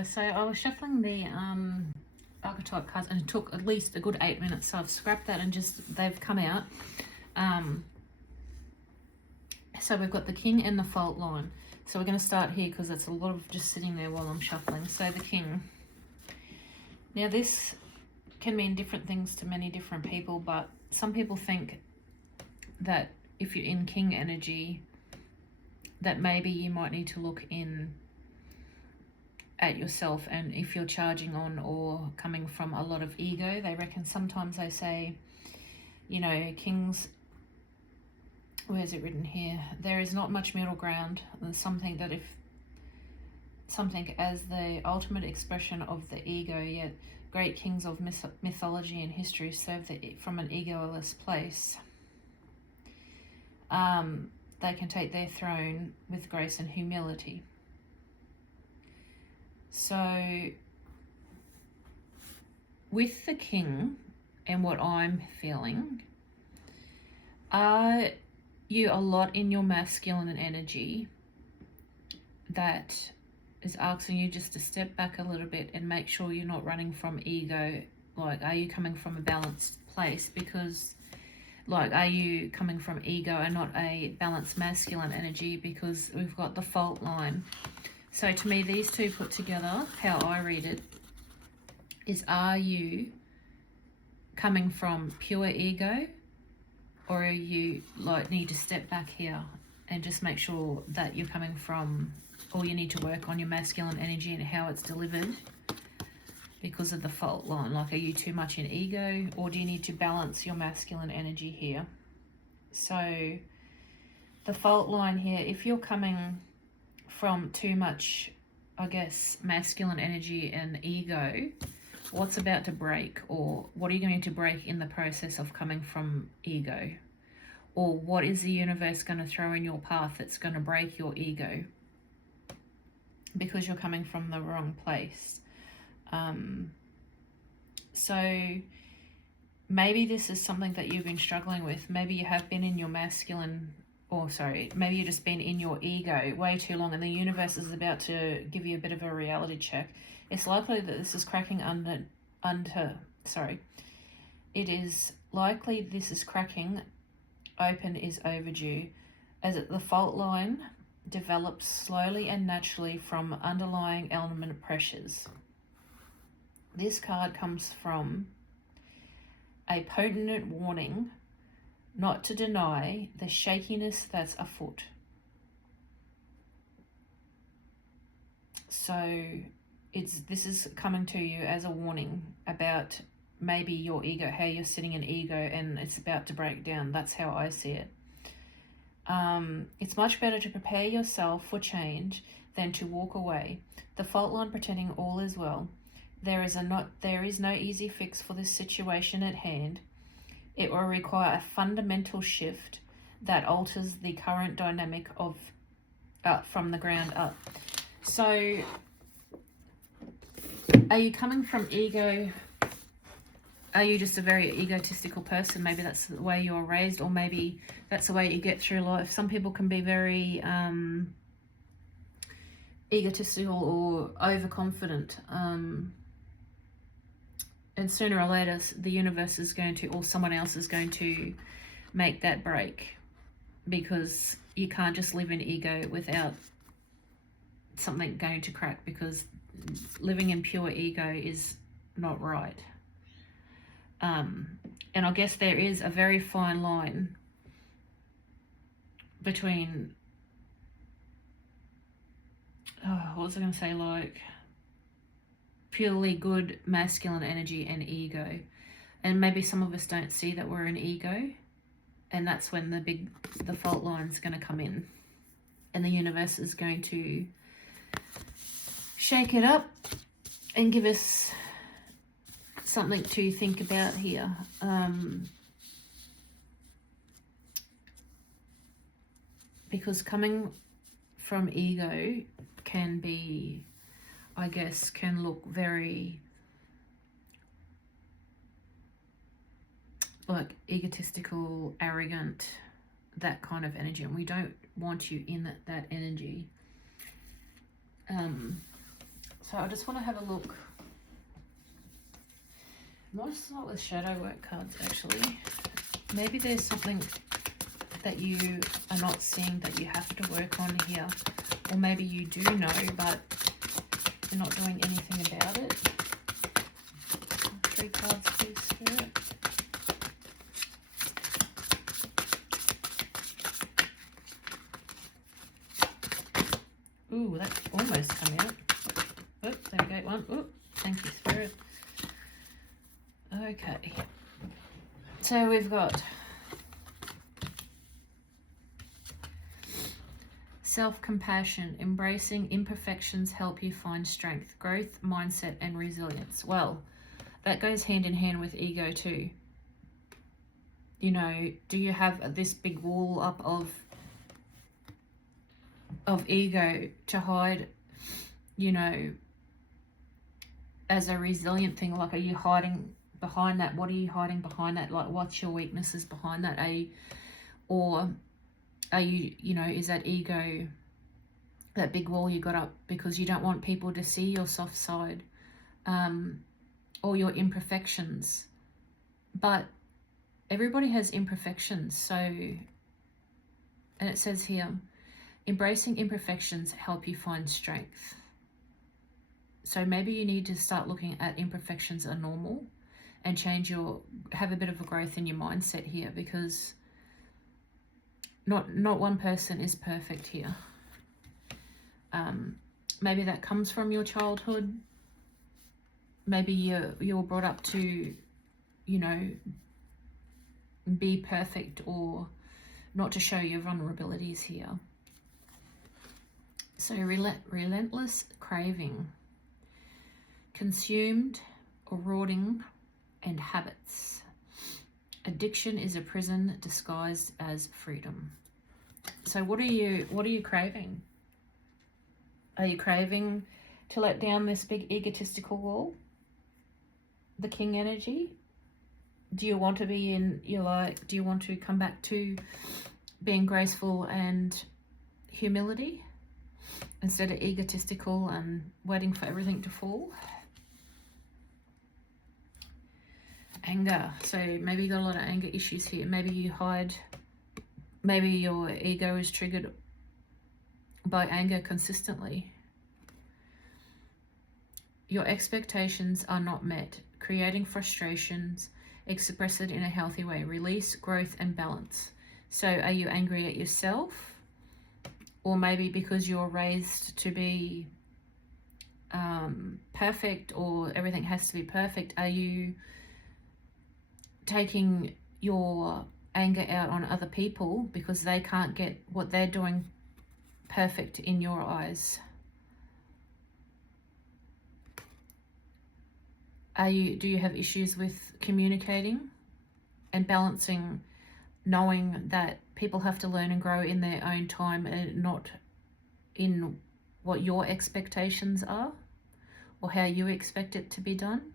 guys. So I was shuffling the archetype cards and it took at least a good 8 minutes, so I've scrapped that and just they've come out. So we've got the King and the Fault Line. So we're going to start here because it's a lot of just sitting there while I'm shuffling. So the King. Now this can mean different things to many different people, but some people think that if you're in King energy, that maybe you might need to look in at yourself, and if you're charging on or coming from a lot of ego. They reckon sometimes they say, you know, Kings, where's it written here? There is not much middle ground. There's something that if something as the ultimate expression of the ego, yet great kings of mythology and history serve from an egoless place. They can take their throne with grace and humility. So with the King and what I'm feeling, are you a lot in your masculine energy that is asking you just to step back a little bit and make sure you're not running from ego? Like, are you coming from a balanced place? Because, like, are you coming from ego and not a balanced masculine energy? Because we've got the Fault Line. So to me, these two put together, how I read it, is, are you coming from pure ego, or are you like need to step back here and just make sure that you're coming from, or you need to work on your masculine energy and how it's delivered because of the Fault Line? Like, are you too much in ego, or do you need to balance your masculine energy here? So the Fault Line here, if you're coming from too much, I guess, masculine energy and ego, what's about to break, or what are you going to break in the process of coming from ego? Or what is the universe going to throw in your path that's going to break your ego because you're coming from the wrong place? So maybe this is something that you've been struggling with. Maybe you have been in your masculine, maybe you've just been in your ego way too long, and the universe is about to give you a bit of a reality check. It's likely that this is cracking it is likely this is cracking open is overdue, as the Fault Line develops slowly and naturally from underlying element pressures. This card comes from a potent warning not to deny the shakiness that's afoot. So this is coming to you as a warning about maybe your ego, how you're sitting in ego and it's about to break down. That's how I see it. It's much better to prepare yourself for change than to walk away. The Fault Line pretending all is well. There is no easy fix for this situation at hand. It will require a fundamental shift that alters the current dynamic of from the ground up. So are you coming from ego? Are you just a very egotistical person? Maybe that's the way you're raised, or maybe that's the way you get through life. Some people can be very egotistical or overconfident. And sooner or later, the universe is going to, or someone else is going to make that break, because you can't just live in ego without something going to crack, because living in pure ego is not right. And I guess there is a very fine line between, what was I going to say, like purely good masculine energy and ego. And maybe some of us don't see that we're in ego, and that's when the Fault Line's going to come in, and the universe is going to shake it up and give us something to think about here. Because coming from ego can be, I guess, can look very like egotistical, arrogant, that kind of energy, and we don't want you in that energy. So I just want to have a look. Might start with shadow work cards actually. Maybe there's something that you are not seeing that you have to work on here. Or maybe you do know, but you're not doing anything about it. 3 cards, please, Spirit. Ooh, that almost come out. Oh, there we go, one. Oh, thank you, Spirit. Okay. So we've got self-compassion, embracing imperfections help you find strength, growth, mindset, and resilience. Well, that goes hand in hand with ego too. You know, do you have this big wall up of ego to hide, you know, as a resilient thing? Like, are you hiding behind that? What are you hiding behind that? Like, what's your weaknesses behind that? Are you, you know, is that ego, that big wall you got up because you don't want people to see your soft side, or your imperfections? But everybody has imperfections. So, and it says here, embracing imperfections help you find strength. So maybe you need to start looking at imperfections are normal and have a bit of a growth in your mindset here, because not one person is perfect here. Maybe that comes from your childhood. Maybe you were brought up to, you know, be perfect or not to show your vulnerabilities here. So relentless craving, consumed or rotting, and habits. Addiction is a prison disguised as freedom. So what are you craving? Are you craving to let down this big egotistical wall? The king energy? Do you want to be do you want to come back to being graceful and humility instead of egotistical and waiting for everything to fall? Anger. So maybe you got a lot of anger issues here. Maybe you hide, maybe your ego is triggered by anger consistently. Your expectations are not met, creating frustrations. Express it in a healthy way. Release, growth, and balance. So are you angry at yourself? Or maybe because you're raised to be perfect, or everything has to be perfect, are you taking your anger out on other people because they can't get what they're doing perfect in your eyes? Do you have issues with communicating and balancing, knowing that people have to learn and grow in their own time and not in what your expectations are or how you expect it to be done?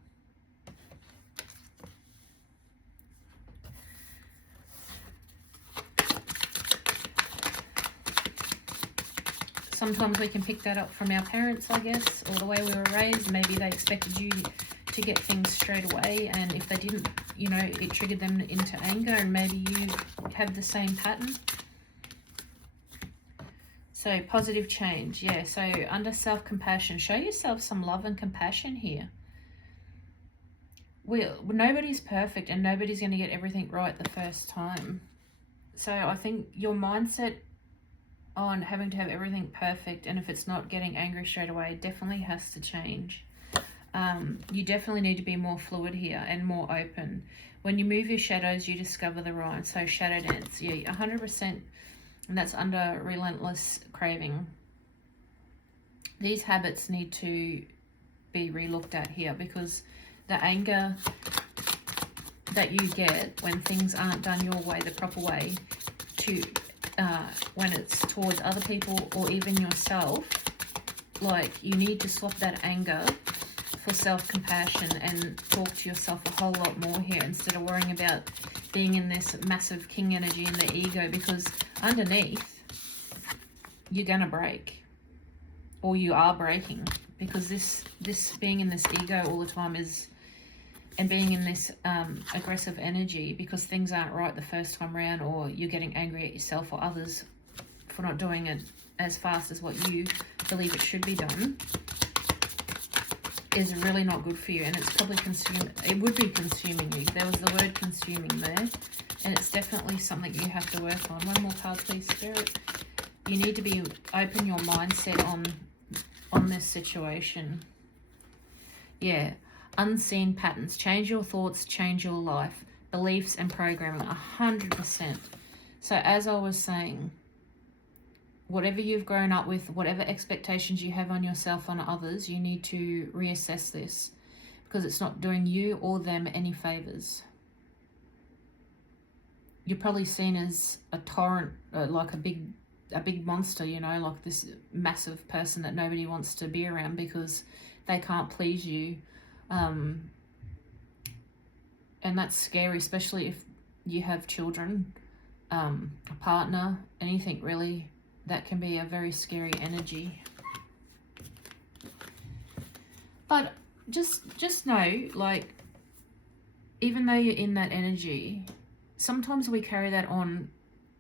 Sometimes we can pick that up from our parents, I guess, or the way we were raised. Maybe they expected you to get things straight away, and if they didn't, you know, it triggered them into anger, and maybe you have the same pattern. So positive change, yeah. So under self-compassion, show yourself some love and compassion here. Nobody's perfect, and nobody's going to get everything right the first time. So I think your mindset on having to have everything perfect, and if it's not, getting angry straight away, definitely has to change. You definitely need to be more fluid here and more open. When you move your shadows, you discover the right. So shadow dance, yeah, 100%, and that's under relentless craving. These habits need to be re-looked at here, because the anger that you get when things aren't done your way, the proper way, when it's towards other people or even yourself, like, you need to swap that anger for self-compassion and talk to yourself a whole lot more here, instead of worrying about being in this massive king energy in the ego, because underneath you're gonna break, or you are breaking, because this being in this ego all the time is, and being in this aggressive energy because things aren't right the first time around, or you're getting angry at yourself or others for not doing it as fast as what you believe it should be done, is really not good for you. And it's probably it would be consuming you. There was the word consuming there, and it's definitely something you have to work on. One more card, please, Spirit. You need to be open your mindset on this situation. Yeah, unseen patterns. Change your thoughts, change your life. Beliefs and programming, 100%. So as I was saying, whatever you've grown up with, whatever expectations you have on yourself, on others, you need to reassess this, because it's not doing you or them any favors. You're probably seen as a torrent, like a big monster, you know, like this massive person that nobody wants to be around because they can't please you. And that's scary, especially if you have children, a partner, anything really. That can be a very scary energy. But just know, like, even though you're in that energy, sometimes we carry that on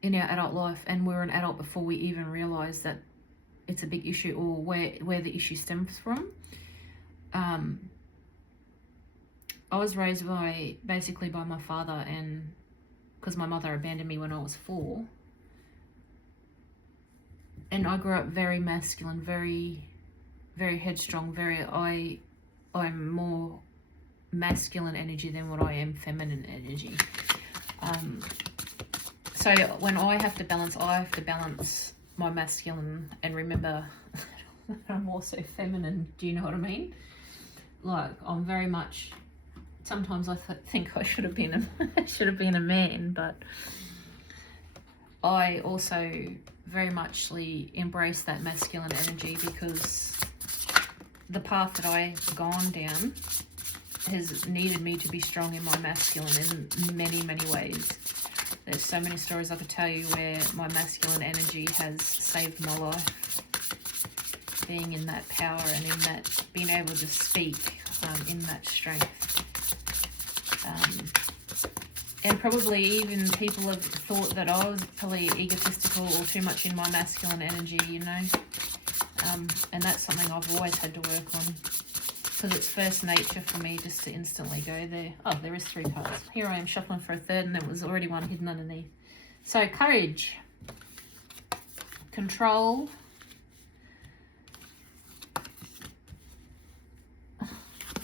in our adult life, and we're an adult before we even realize that it's a big issue, or where the issue stems from. I was raised basically by my father, and because my mother abandoned me when I was 4. And I grew up very masculine, very, very headstrong, I'm more masculine energy than what I am feminine energy. So when I have to balance my masculine and remember I'm also feminine. Do you know what I mean? Like, I'm very much, sometimes I think I should have been a man, but I also very muchly embrace that masculine energy, because the path that I've gone down has needed me to be strong in my masculine in many, many ways. There's so many stories I could tell you where my masculine energy has saved my life. Being in that power and in that, being able to speak in that strength. And probably even people have thought that I was probably egotistical or too much in my masculine energy, you know. And that's something I've always had to work on, because it's first nature for me just to instantly go there. Oh, there is 3 cards. Here I am shuffling for a third, and there was already one hidden underneath. So, courage, control,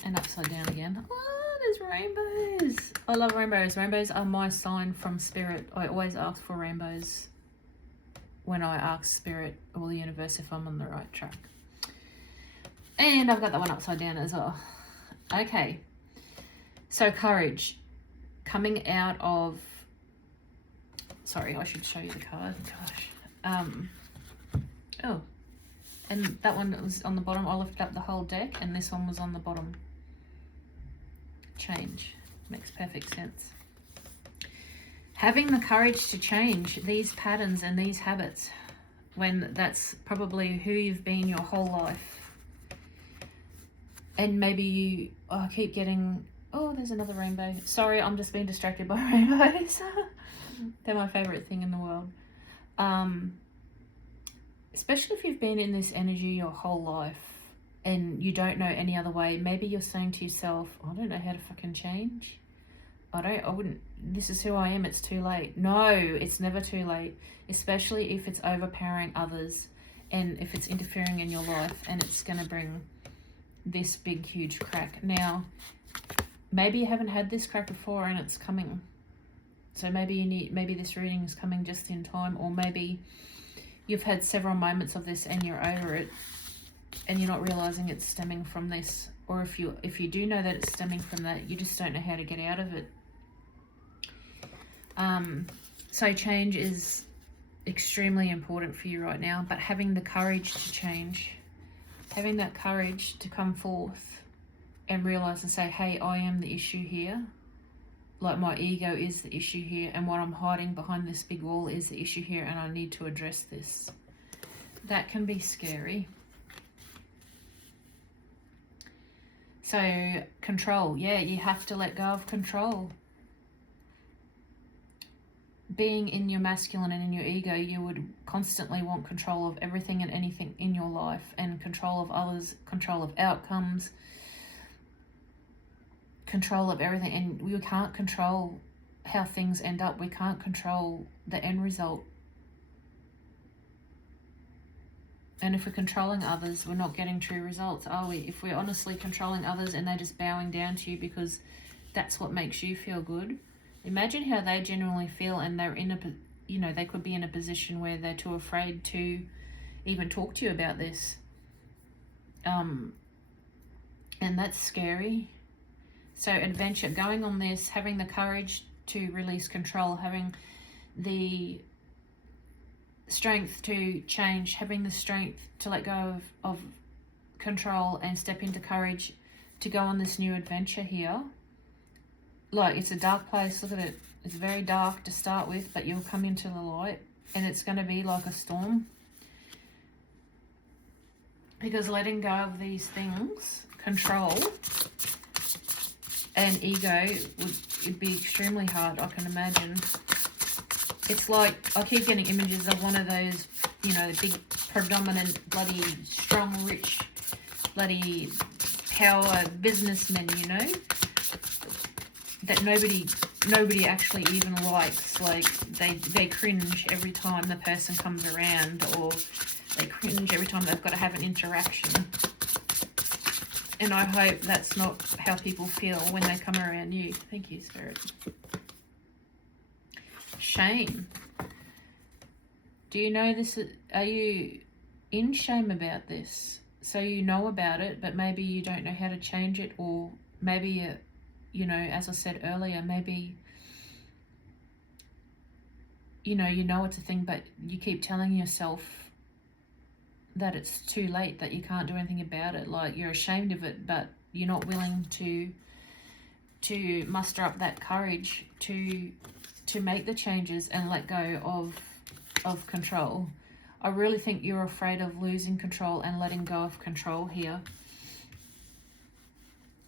and upside down again. Oh, there's rainbows. I love rainbows. Rainbows are my sign from Spirit. I always ask for rainbows when I ask Spirit or the universe if I'm on the right track. And I've got that one upside down as well. Okay. So courage. Coming out of... Sorry, I should show you the card. Gosh. Oh. And that one was on the bottom. I lifted up the whole deck, and this one was on the bottom. Change. Makes perfect sense. Having the courage to change these patterns and these habits, when that's probably who you've been your whole life. And maybe I keep getting... Oh, there's another rainbow. Sorry, I'm just being distracted by rainbows. They're my favourite thing in the world. Especially if you've been in this energy your whole life and you don't know any other way. Maybe you're saying to yourself, I don't know how to fucking change. I wouldn't, this is who I am, it's too late. No, it's never too late. Especially if it's overpowering others and if it's interfering in your life and it's going to bring this big, huge crack. Now, maybe you haven't had this crack before and it's coming. So maybe this reading is coming just in time, or maybe you've had several moments of this and you're over it and you're not realizing it's stemming from this. Or if you do know that it's stemming from that, you just don't know how to get out of it. So change is extremely important for you right now, but having the courage to change, having that courage to come forth and realize and say, hey, I am the issue here. Like, my ego is the issue here, and what I'm hiding behind this big wall is the issue here, and I need to address this. That can be scary. So control, yeah, you have to let go of control. Being in your masculine and in your ego, you would constantly want control of everything and anything in your life, and control of others, control of outcomes, control of everything. And we can't control how things end up. We can't control the end result. And if we're controlling others, we're not getting true results, are we? If we're honestly controlling others and they're just bowing down to you because that's what makes you feel good, imagine how they genuinely feel, and they're in a, you know, they could be in a position where they're too afraid to even talk to you about this. And that's scary. So adventure, going on this, having the courage to release control, having the strength to change, having the strength to let go of control and step into courage to go on this new adventure here. Like, it's a dark place, look at it. It's very dark to start with, but you'll come into the light, and it's going to be like a storm. Because letting go of these things, control and ego, it'd be extremely hard, I can imagine. It's like, I keep getting images of one of those, you know, big, predominant, bloody, strong, rich, bloody power businessmen, you know, that nobody actually even likes. Like, they cringe every time the person comes around, or they cringe every time they've got to have an interaction. And I hope that's not how people feel when they come around you. Thank you, Spirit. Shame. Do you know this? Are you in shame about this? So you know about it, but maybe you don't know how to change it, or maybe, you know, as I said earlier, maybe, you know it's a thing, but you keep telling yourself that it's too late, that you can't do anything about it. Like, you're ashamed of it, but you're not willing to muster up that courage to make the changes and let go of control. I really think you're afraid of losing control and letting go of control here,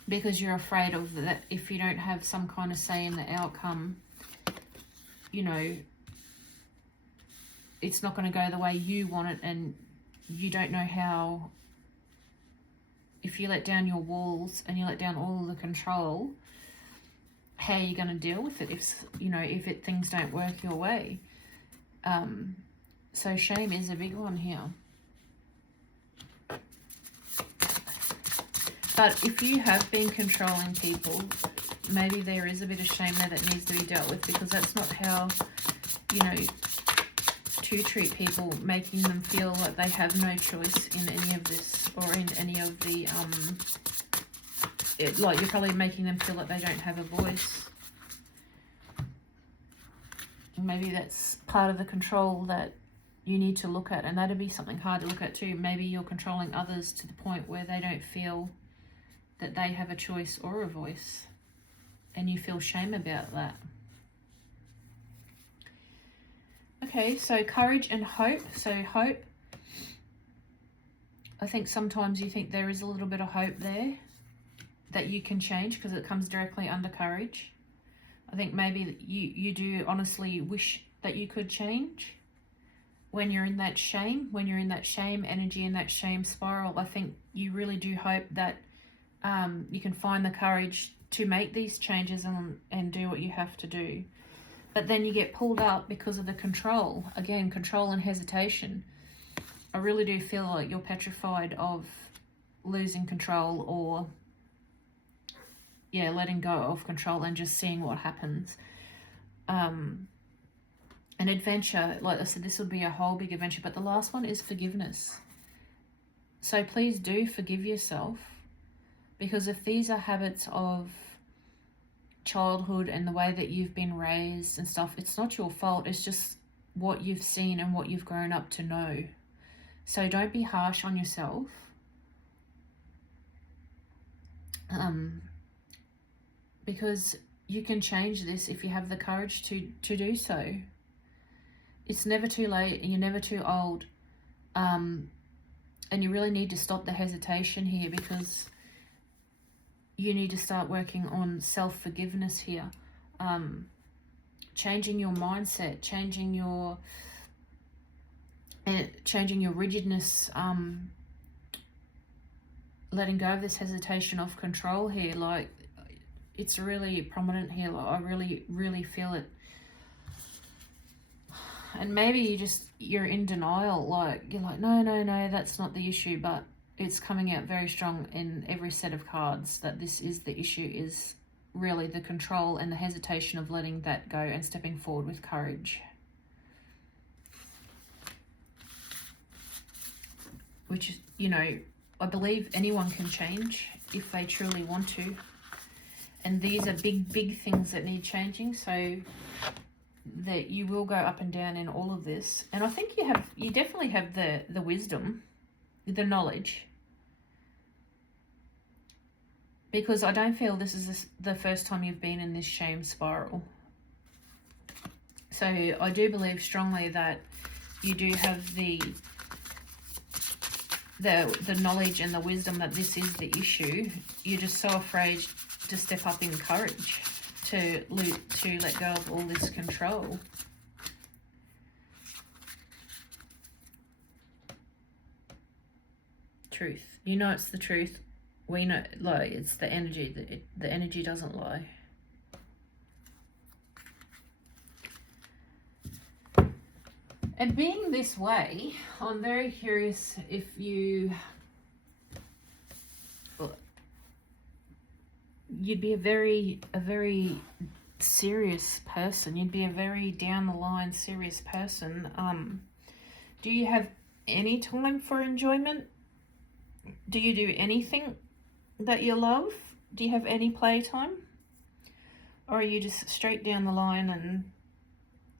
because you're afraid of that. If you don't have some kind of say in the outcome, you know, it's not going to go the way you want it, and you don't know how. If you let down your walls and you let down all of the control, how are you going to deal with it if, you know, if things don't work your way? So shame is a big one here. But if you have been controlling people, maybe there is a bit of shame there that needs to be dealt with, because that's not how, you know, to treat people, making them feel like they have no choice in any of this, or in any of the, like, you're probably making them feel like they don't have a voice. Maybe that's part of the control that you need to look at, and that'd be something hard to look at too. Maybe you're controlling others to the point where they don't feel that they have a choice or a voice, and you feel shame about that. Okay, so courage and hope. So hope, I think sometimes you think there is a little bit of hope there that you can change, because it comes directly under courage. I think maybe you do honestly wish that you could change when you're in that shame, energy, in that shame spiral. I think you really do hope that you can find the courage to make these changes and do what you have to do. But then you get pulled up because of the control. Again, control and hesitation. I really do feel like you're petrified of losing control, or, yeah, letting go of control and just seeing what happens. An adventure, like I said, this would be a whole big adventure. But the last one is forgiveness. So please do forgive yourself, because if these are habits of childhood and the way that you've been raised and stuff, it's not your fault. It's just what you've seen and what you've grown up to know. So don't be harsh on yourself. Because you can change this if you have the courage to do so. It's never too late, and you're never too old. And you really need to stop the hesitation here, because you need to start working on self-forgiveness here. Changing your mindset, changing your rigidness, letting go of this hesitation of control here. Like, it's really prominent here. Like, I really feel it. And maybe you're in denial. Like, you're like, no, that's not the issue. But it's coming out very strong in every set of cards that this is the issue, is really the control and the hesitation of letting that go and stepping forward with courage. Which, you know, I believe anyone can change if they truly want to. And these are big things that need changing, so that you will go up and down in all of this. And I think you definitely have the wisdom, the knowledge. Because I don't feel this is the first time you've been in this shame spiral. So I do believe strongly that you do have the knowledge and the wisdom that this is the issue. You're just so afraid to step up in courage, to let go of all this control. Truth. You know it's the truth. We know, like, it's the energy. The energy doesn't lie. And being this way, I'm very curious if you'd be a very serious person. You'd be a very down the line serious person. Do you have any time for enjoyment? Do you do anything that you love? Do you have any playtime? Or are you just straight down the line and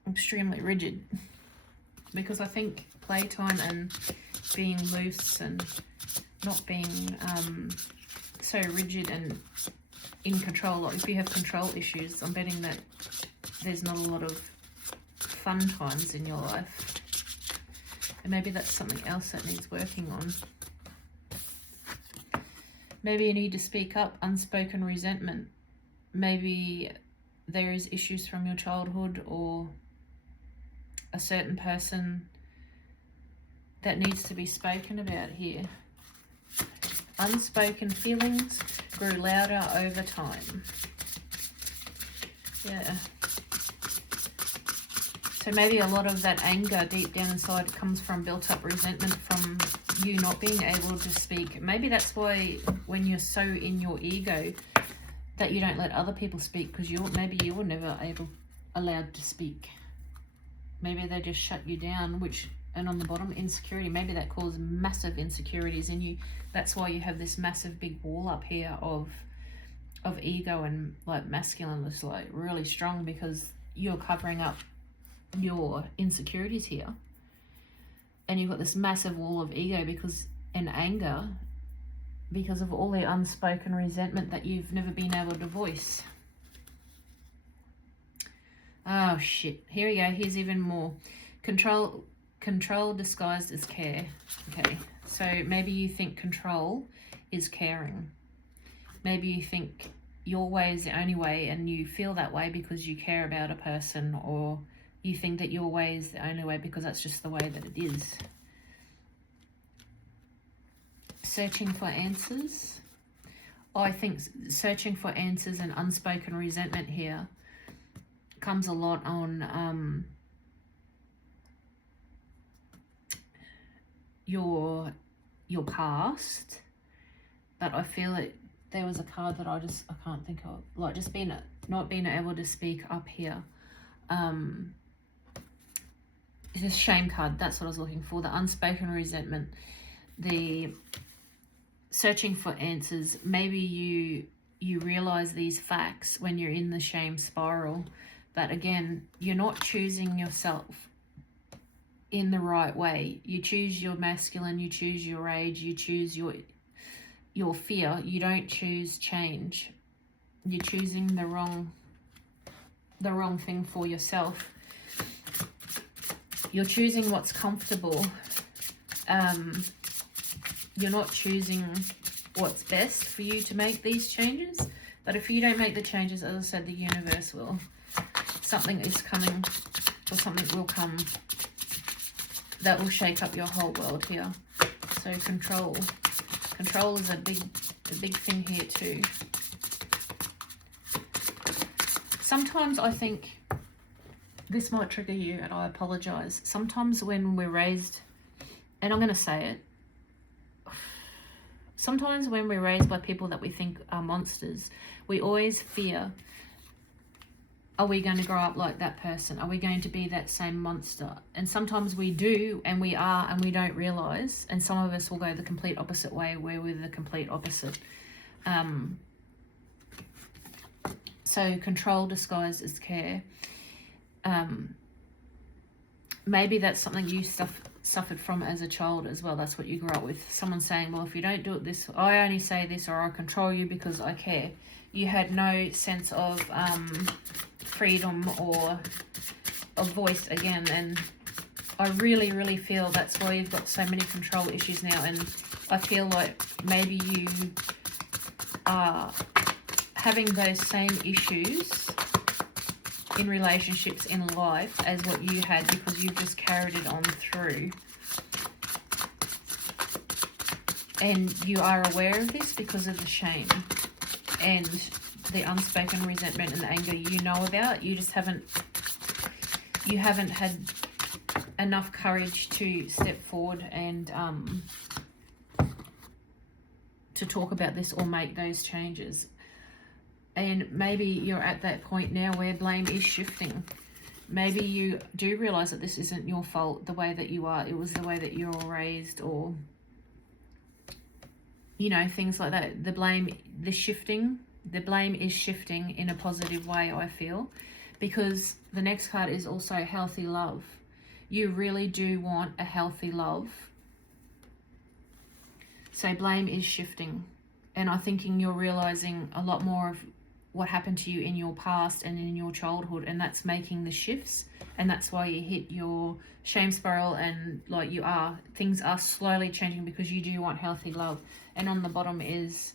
extremely rigid? Because I think playtime and being loose and not being so rigid and in control, like if you have control issues, I'm betting that there's not a lot of fun times in your life. And maybe that's something else that needs working on. Maybe you need to speak up, unspoken resentment. Maybe there is issues from your childhood or a certain person that needs to be spoken about here. Unspoken feelings grew louder over time. Yeah. So maybe a lot of that anger deep down inside comes from built up resentment from you not being able to speak. Maybe that's why when you're so in your ego that you don't let other people speak, because maybe you were never allowed to speak. Maybe they just shut you down, and on the bottom, insecurity. Maybe that caused massive insecurities in you. That's why you have this massive big wall up here of ego and like masculine is like really strong, because you're covering up your insecurities here. And you've got this massive wall of ego and anger because of all the unspoken resentment that you've never been able to voice. Oh shit, here we go. Here's even more. Control disguised as care. Okay, so maybe you think control is caring. Maybe you think your way is the only way and you feel that way because you care about a person, or you think that your way is the only way because that's just the way that it is. Searching for answers. I think searching for answers and unspoken resentment here comes a lot on your past. But I feel it. There was a card that I can't think of. Like just not being able to speak up here. It's a shame card. That's what I was looking for. The unspoken resentment. The searching for answers. Maybe you realize these facts when you're in the shame spiral. But again, you're not choosing yourself in the right way. You choose your masculine, you choose your rage, you choose your fear. You don't choose change. You're choosing the wrong thing for yourself. You're choosing what's comfortable. You're not choosing what's best for you to make these changes. But if you don't make the changes, as I said, the universe will. Something is coming, or something will come that will shake up your whole world here. So control. Control is a big thing here too. Sometimes I think this might trigger you, and I apologize. Sometimes when we're raised, and I'm going to say it, sometimes when we're raised by people that we think are monsters, we always fear, are we going to grow up like that person? Are we going to be that same monster? And sometimes we do, and we are, and we don't realize. And some of us will go the complete opposite way, where we're the complete opposite. So control disguised as care. Maybe that's something you suffered from as a child as well. That's what you grew up with. Someone saying, well, if you don't do it this, I only say this, or I control you because I care. You had no sense of freedom or a voice again. And I really, really feel that's why you've got so many control issues now. And I feel like maybe you are having those same issues in relationships in life as what you had, because you've just carried it on through. And you are aware of this because of the shame and the unspoken resentment and the anger you know about. You just haven't had enough courage to step forward and to talk about this or make those changes. And maybe you're at that point now where blame is shifting. Maybe you do realize that this isn't your fault, the way that you are. It was the way that you were raised, or, you know, things like that. The blame is shifting in a positive way, I feel. Because the next card is also healthy love. You really do want a healthy love. So blame is shifting. And I'm thinking you're realizing a lot more of what happened to you in your past and in your childhood, and that's making the shifts, and that's why you hit your shame spiral, and like things are slowly changing because you do want healthy love. And on the bottom is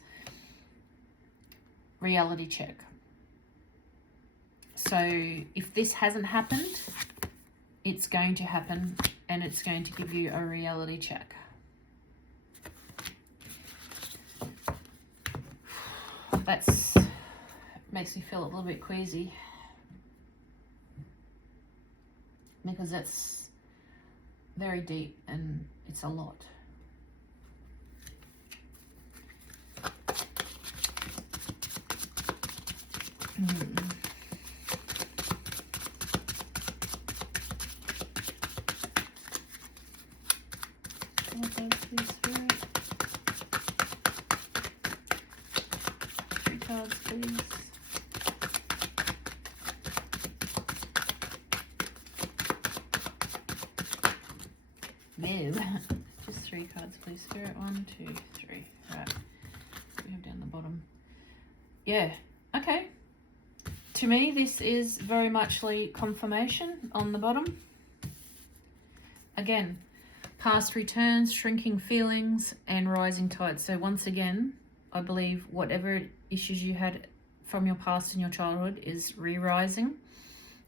reality check. So if this hasn't happened, it's going to happen, and it's going to give you a reality check. That's makes me feel a little bit queasy, because that's very deep and it's a lot. Three cards, please. No. Just three cards, please, Spirit. 1, 2, 3. Right. We have down the bottom. Yeah. Okay. To me, this is very much confirmation on the bottom. Again, past returns, shrinking feelings, and rising tides. So once again, I believe whatever issues you had from your past and your childhood is re-rising,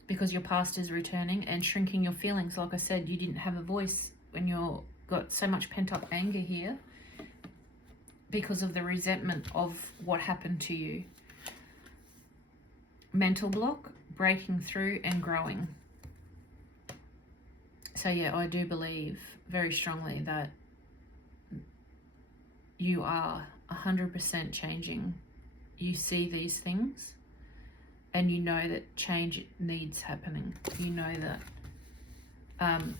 because your past is returning, and shrinking your feelings. Like I said, you didn't have a voice when you've got so much pent-up anger here because of the resentment of what happened to you. Mental block, breaking through, and growing. So yeah, I do believe very strongly that you are 100% changing. You see these things, and you know that change needs happening. You know that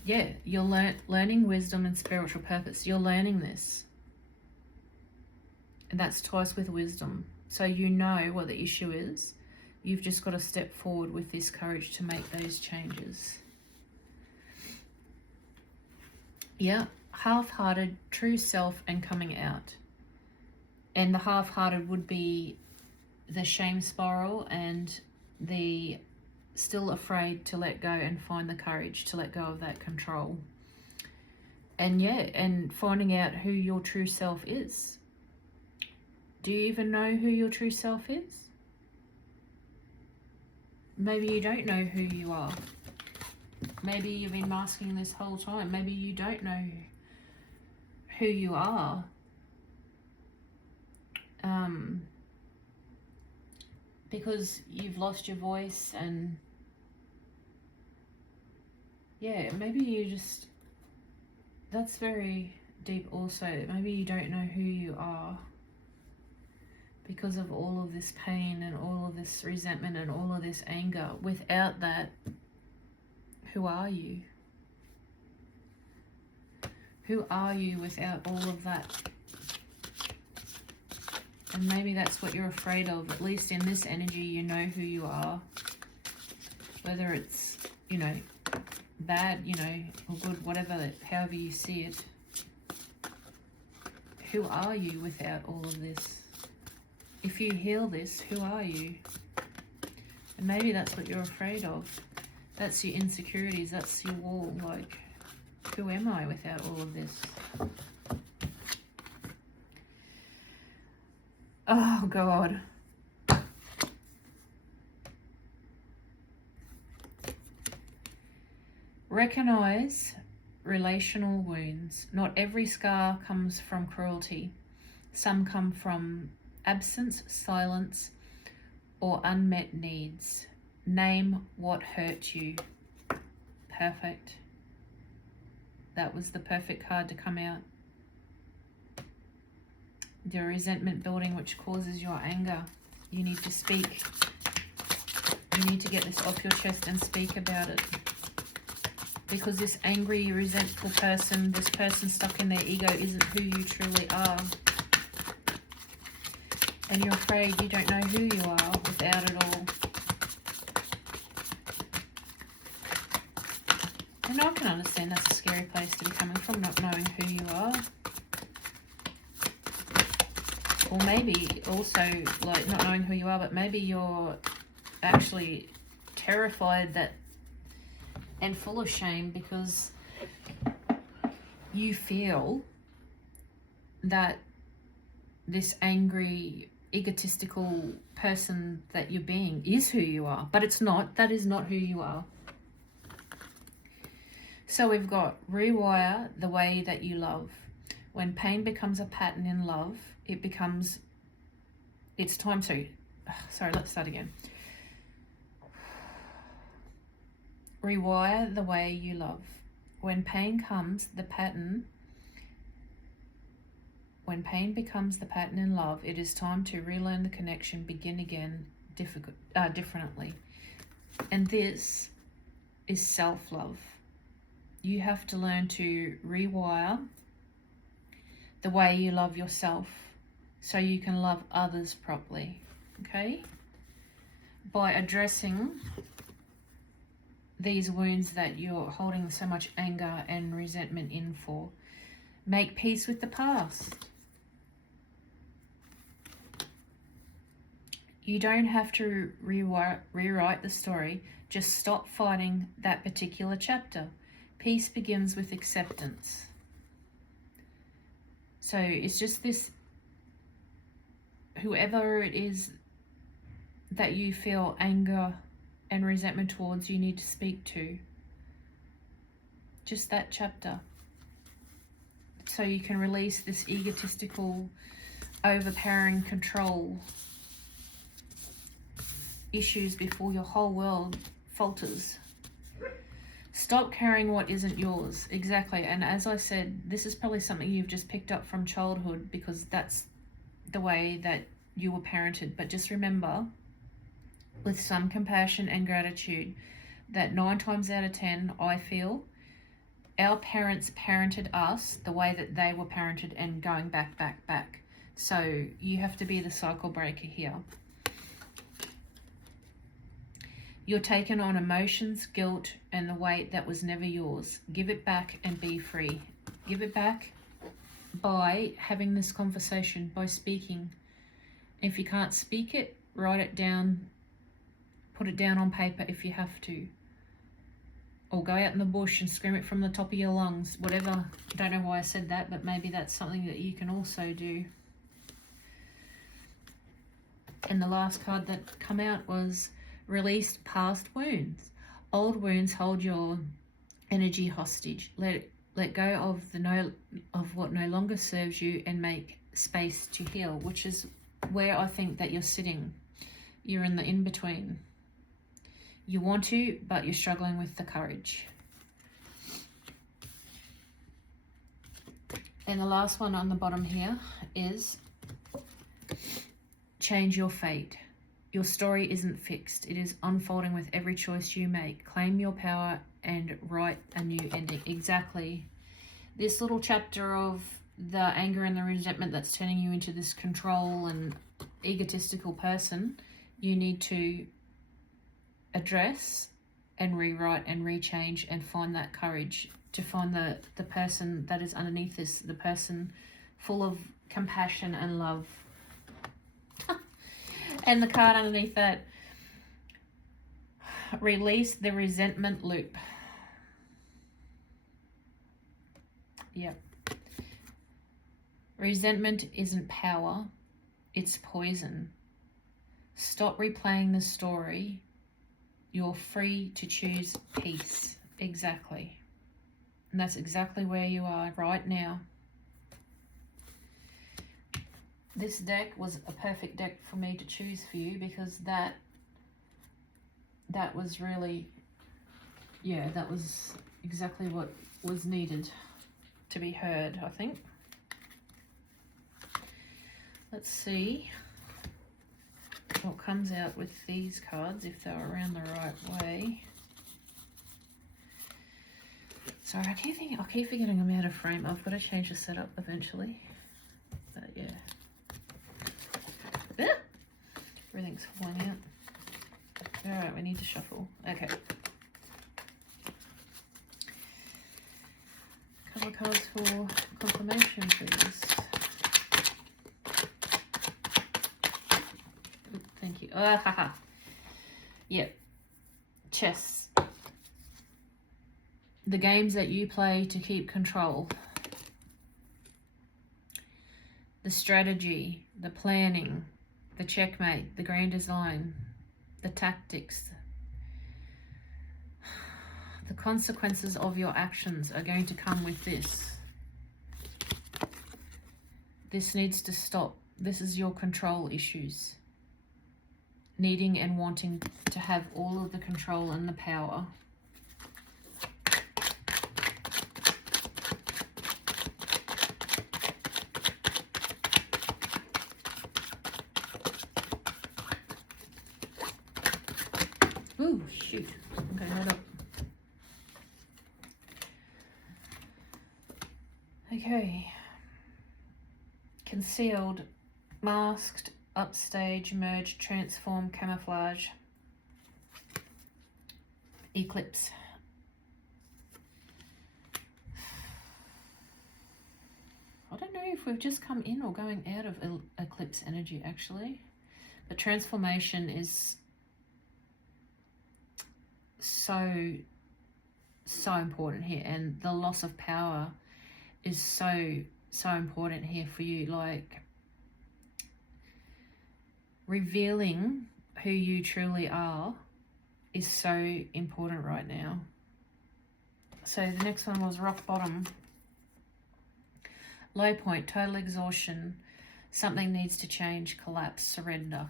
yeah, you're learning wisdom and spiritual purpose. You're learning this. And that's twice with wisdom. So you know what the issue is. You've just got to step forward with this courage to make those changes. Yeah, half-hearted, true self, and coming out. And the half-hearted would be the shame spiral and the still afraid to let go and find the courage to let go of that control. And yeah, and finding out who your true self is. Do you even know who your true self is? Maybe you don't know who you are. Maybe you've been masking this whole time. Maybe you don't know who you are. Because you've lost your voice, and yeah, maybe you just, that's very deep also. Maybe you don't know who you are because of all of this pain and all of this resentment and all of this anger. Without that, who are you? Who are you without all of that? And maybe that's what you're afraid of. At least in this energy, you know who you are. Whether it's, you know, bad, you know, or good, whatever, however you see it. Who are you without all of this? If you heal this, who are you? And maybe that's what you're afraid of. That's your insecurities. That's your wall. Like, who am I without all of this? Oh, God. Recognize relational wounds. Not every scar comes from cruelty. Some come from absence, silence, or unmet needs. Name what hurt you. Perfect. That was the perfect card to come out. The resentment building, which causes your anger. You need to speak. You need to get this off your chest and speak about it. Because this angry, resentful person, this person stuck in their ego, isn't who you truly are. And you're afraid you don't know who you are without it all. And I can understand that's a scary place to be coming from, not knowing who you are. Or maybe also, like, not knowing who you are, but maybe you're actually terrified that and full of shame because you feel that this angry, egotistical person that you're being is who you are. But it's not. That is not who you are. So we've got rewire the way that you love. When pain becomes a pattern in love, it's time to, sorry, let's start again. Rewire the way you love. When pain becomes the pattern in love, it is time to relearn the connection, begin again differently. And this is self-love. You have to learn to rewire the way you love yourself so you can love others properly, okay? By addressing these wounds that you're holding so much anger and resentment in for. Make peace with the past. You don't have to rewrite the story. Just stop fighting that particular chapter. Peace begins with acceptance. So it's just this, whoever it is that you feel anger and resentment towards, you need to speak to. Just that chapter. So you can release this egotistical, overpowering control issues before your whole world falters. Stop carrying what isn't yours. Exactly. And as I said, this is probably something you've just picked up from childhood because that's the way that you were parented. But just remember, with some compassion and gratitude, that 9 times out of 10, I feel, our parents parented us the way that they were parented and going back. So you have to be the cycle breaker here. You're taking on emotions, guilt, and the weight that was never yours. Give it back and be free. Give it back by having this conversation, by speaking. If you can't speak it, write it down. Put it down on paper if you have to. Or go out in the bush and scream it from the top of your lungs. Whatever. I don't know why I said that, but maybe that's something that you can also do. And the last card that come out was release past wounds. Old wounds hold your energy hostage. Let go of what no longer serves you and make space to heal, which is where I think that you're sitting. You're in the in-between. You want to, but you're struggling with the courage. And the last one on the bottom here is change your fate. Your story isn't fixed. It is unfolding with every choice you make. Claim your power and write a new ending. Exactly. This little chapter of the anger and the resentment that's turning you into this control and egotistical person, you need to address and rewrite and rechange and find that courage to find the person that is underneath this, the person full of compassion and love. And the card underneath that, release the resentment loop. Yep. Resentment isn't power, it's poison. Stop replaying the story. You're free to choose peace. Exactly. And that's exactly where you are right now. This deck was a perfect deck for me to choose for you because that was really, yeah, that was exactly what was needed to be heard, I think. Let's see what comes out with these cards if they're around the right way. Sorry, I keep forgetting I'm out of frame. I've got to change the setup eventually. But yeah. Ah! Everything's falling out. Alright, we need to shuffle. Okay. Couple of cards for confirmation, please. Ooh, thank you. Ah, haha. Yep. Chess. The games that you play to keep control. The strategy, the planning, the checkmate, the grand design, the tactics. The consequences of your actions are going to come with this. This needs to stop. This is your control issues. Needing and wanting to have all of the control and the power. Ooh, shoot. Okay, hold up. Okay. Concealed, masked, upstage, merge, transform, camouflage, eclipse. I don't know if we've just come in or going out of eclipse energy, actually. The transformation is so important here, and the loss of power is so important here for you. Like, revealing who you truly are is so important right now. So the next one was rock bottom. Low point, total exhaustion, something needs to change, collapse, surrender.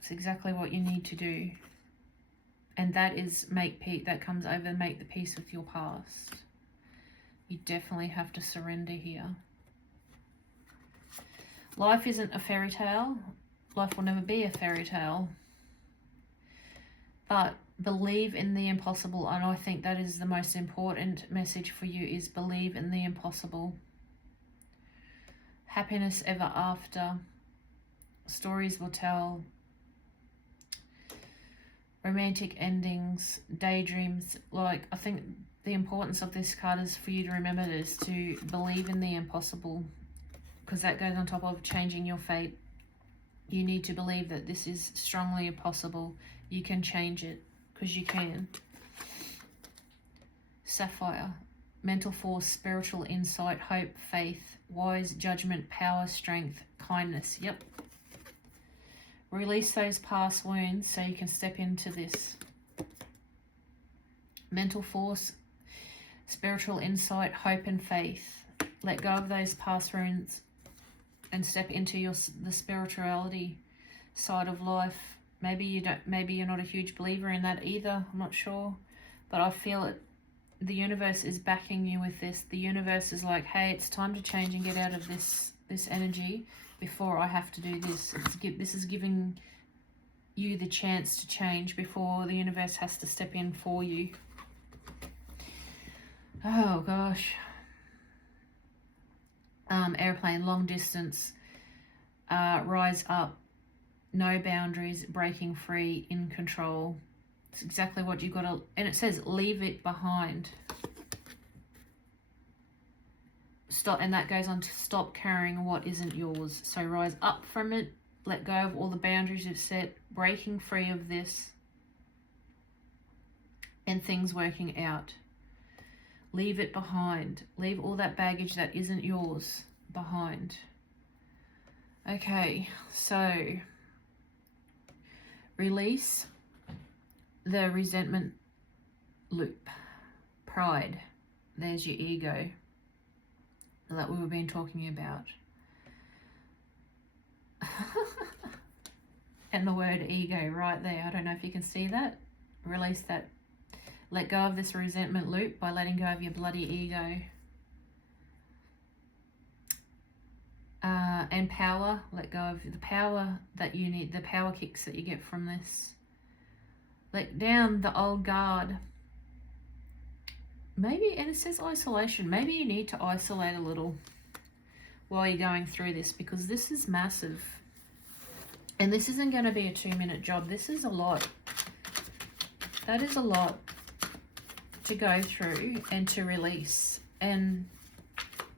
It's exactly what you need to do. And that is make peace, that comes over make the peace with your past. You definitely have to surrender here. Life isn't a fairy tale. Life will never be a fairy tale. But believe in the impossible. And I think that is the most important message for you, is believe in the impossible. Happiness ever after. Stories will tell. Romantic endings, daydreams. Like, I think the importance of this card is for you to remember this, to believe in the impossible, because that goes on top of changing your fate. You need to believe that this is strongly possible. You can change it, because you can. Sapphire, mental force, spiritual insight, hope, faith, wise judgment, power, strength, kindness. Yep. Release those past wounds so you can step into this mental force, spiritual insight, hope and faith. Let go of those past wounds and step into the spirituality side of life. Maybe you're not a huge believer in that either. I'm not sure, but I feel it. The universe is backing you with this. The universe is like, hey, it's time to change and get out of this energy before I have to do this. This is giving you the chance to change before the universe has to step in for you. Oh gosh. Airplane, long distance, rise up, no boundaries, breaking free, in control. It's exactly what you've got to, and it says leave it behind. Stop, and that goes on to stop carrying what isn't yours. So rise up from it, let go of all the boundaries you've set, breaking free of this, and things working out. Leave it behind. Leave all that baggage that isn't yours behind. Okay, so release the resentment loop. Pride. There's your ego that we've been talking about. And the word ego right there. I don't know if you can see that. Release that. Let go of this resentment loop by letting go of your bloody ego. And power. Let go of the power that you need, the power kicks that you get from this. Let down the old guard. Maybe, and it says isolation. Maybe you need to isolate a little while you're going through this, because this is massive. And this isn't going to be a 2-minute job. This is a lot. That is a lot to go through and to release. And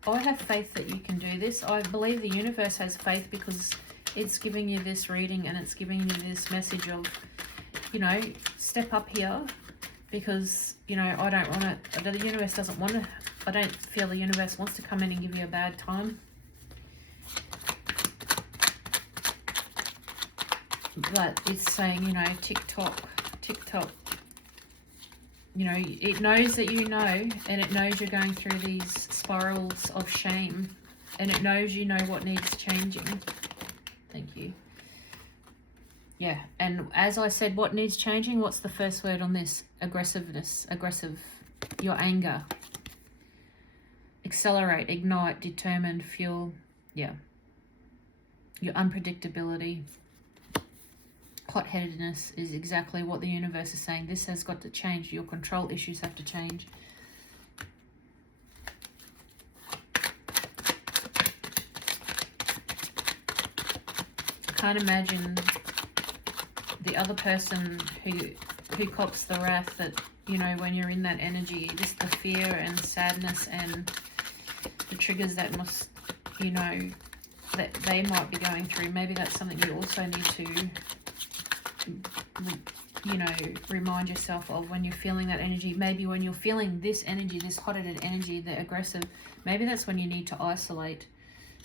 I have faith that you can do this. I believe the universe has faith, because it's giving you this reading and it's giving you this message of, you know, step up here, because, you know, I don't want to, the universe doesn't want to, I don't feel the universe wants to come in and give you a bad time. But it's saying, you know, tick tock, you know, it knows that you know, and it knows you're going through these spirals of shame, and it knows you know what needs changing. Thank you. Yeah, and as I said, what needs changing? What's the first word on this? Aggressiveness, aggressive, your anger. Accelerate, ignite, determined, fuel, yeah. Your unpredictability. Hot-headedness is exactly what the universe is saying. This has got to change. Your control issues have to change. I can't imagine the other person who cops the wrath that, you know, when you're in that energy, just the fear and sadness and the triggers that must, you know, that they might be going through. Maybe that's something you also need to, you know, remind yourself of when you're feeling that energy. Maybe when you're feeling this energy, this hot-headed energy, the aggressive, maybe that's when you need to isolate.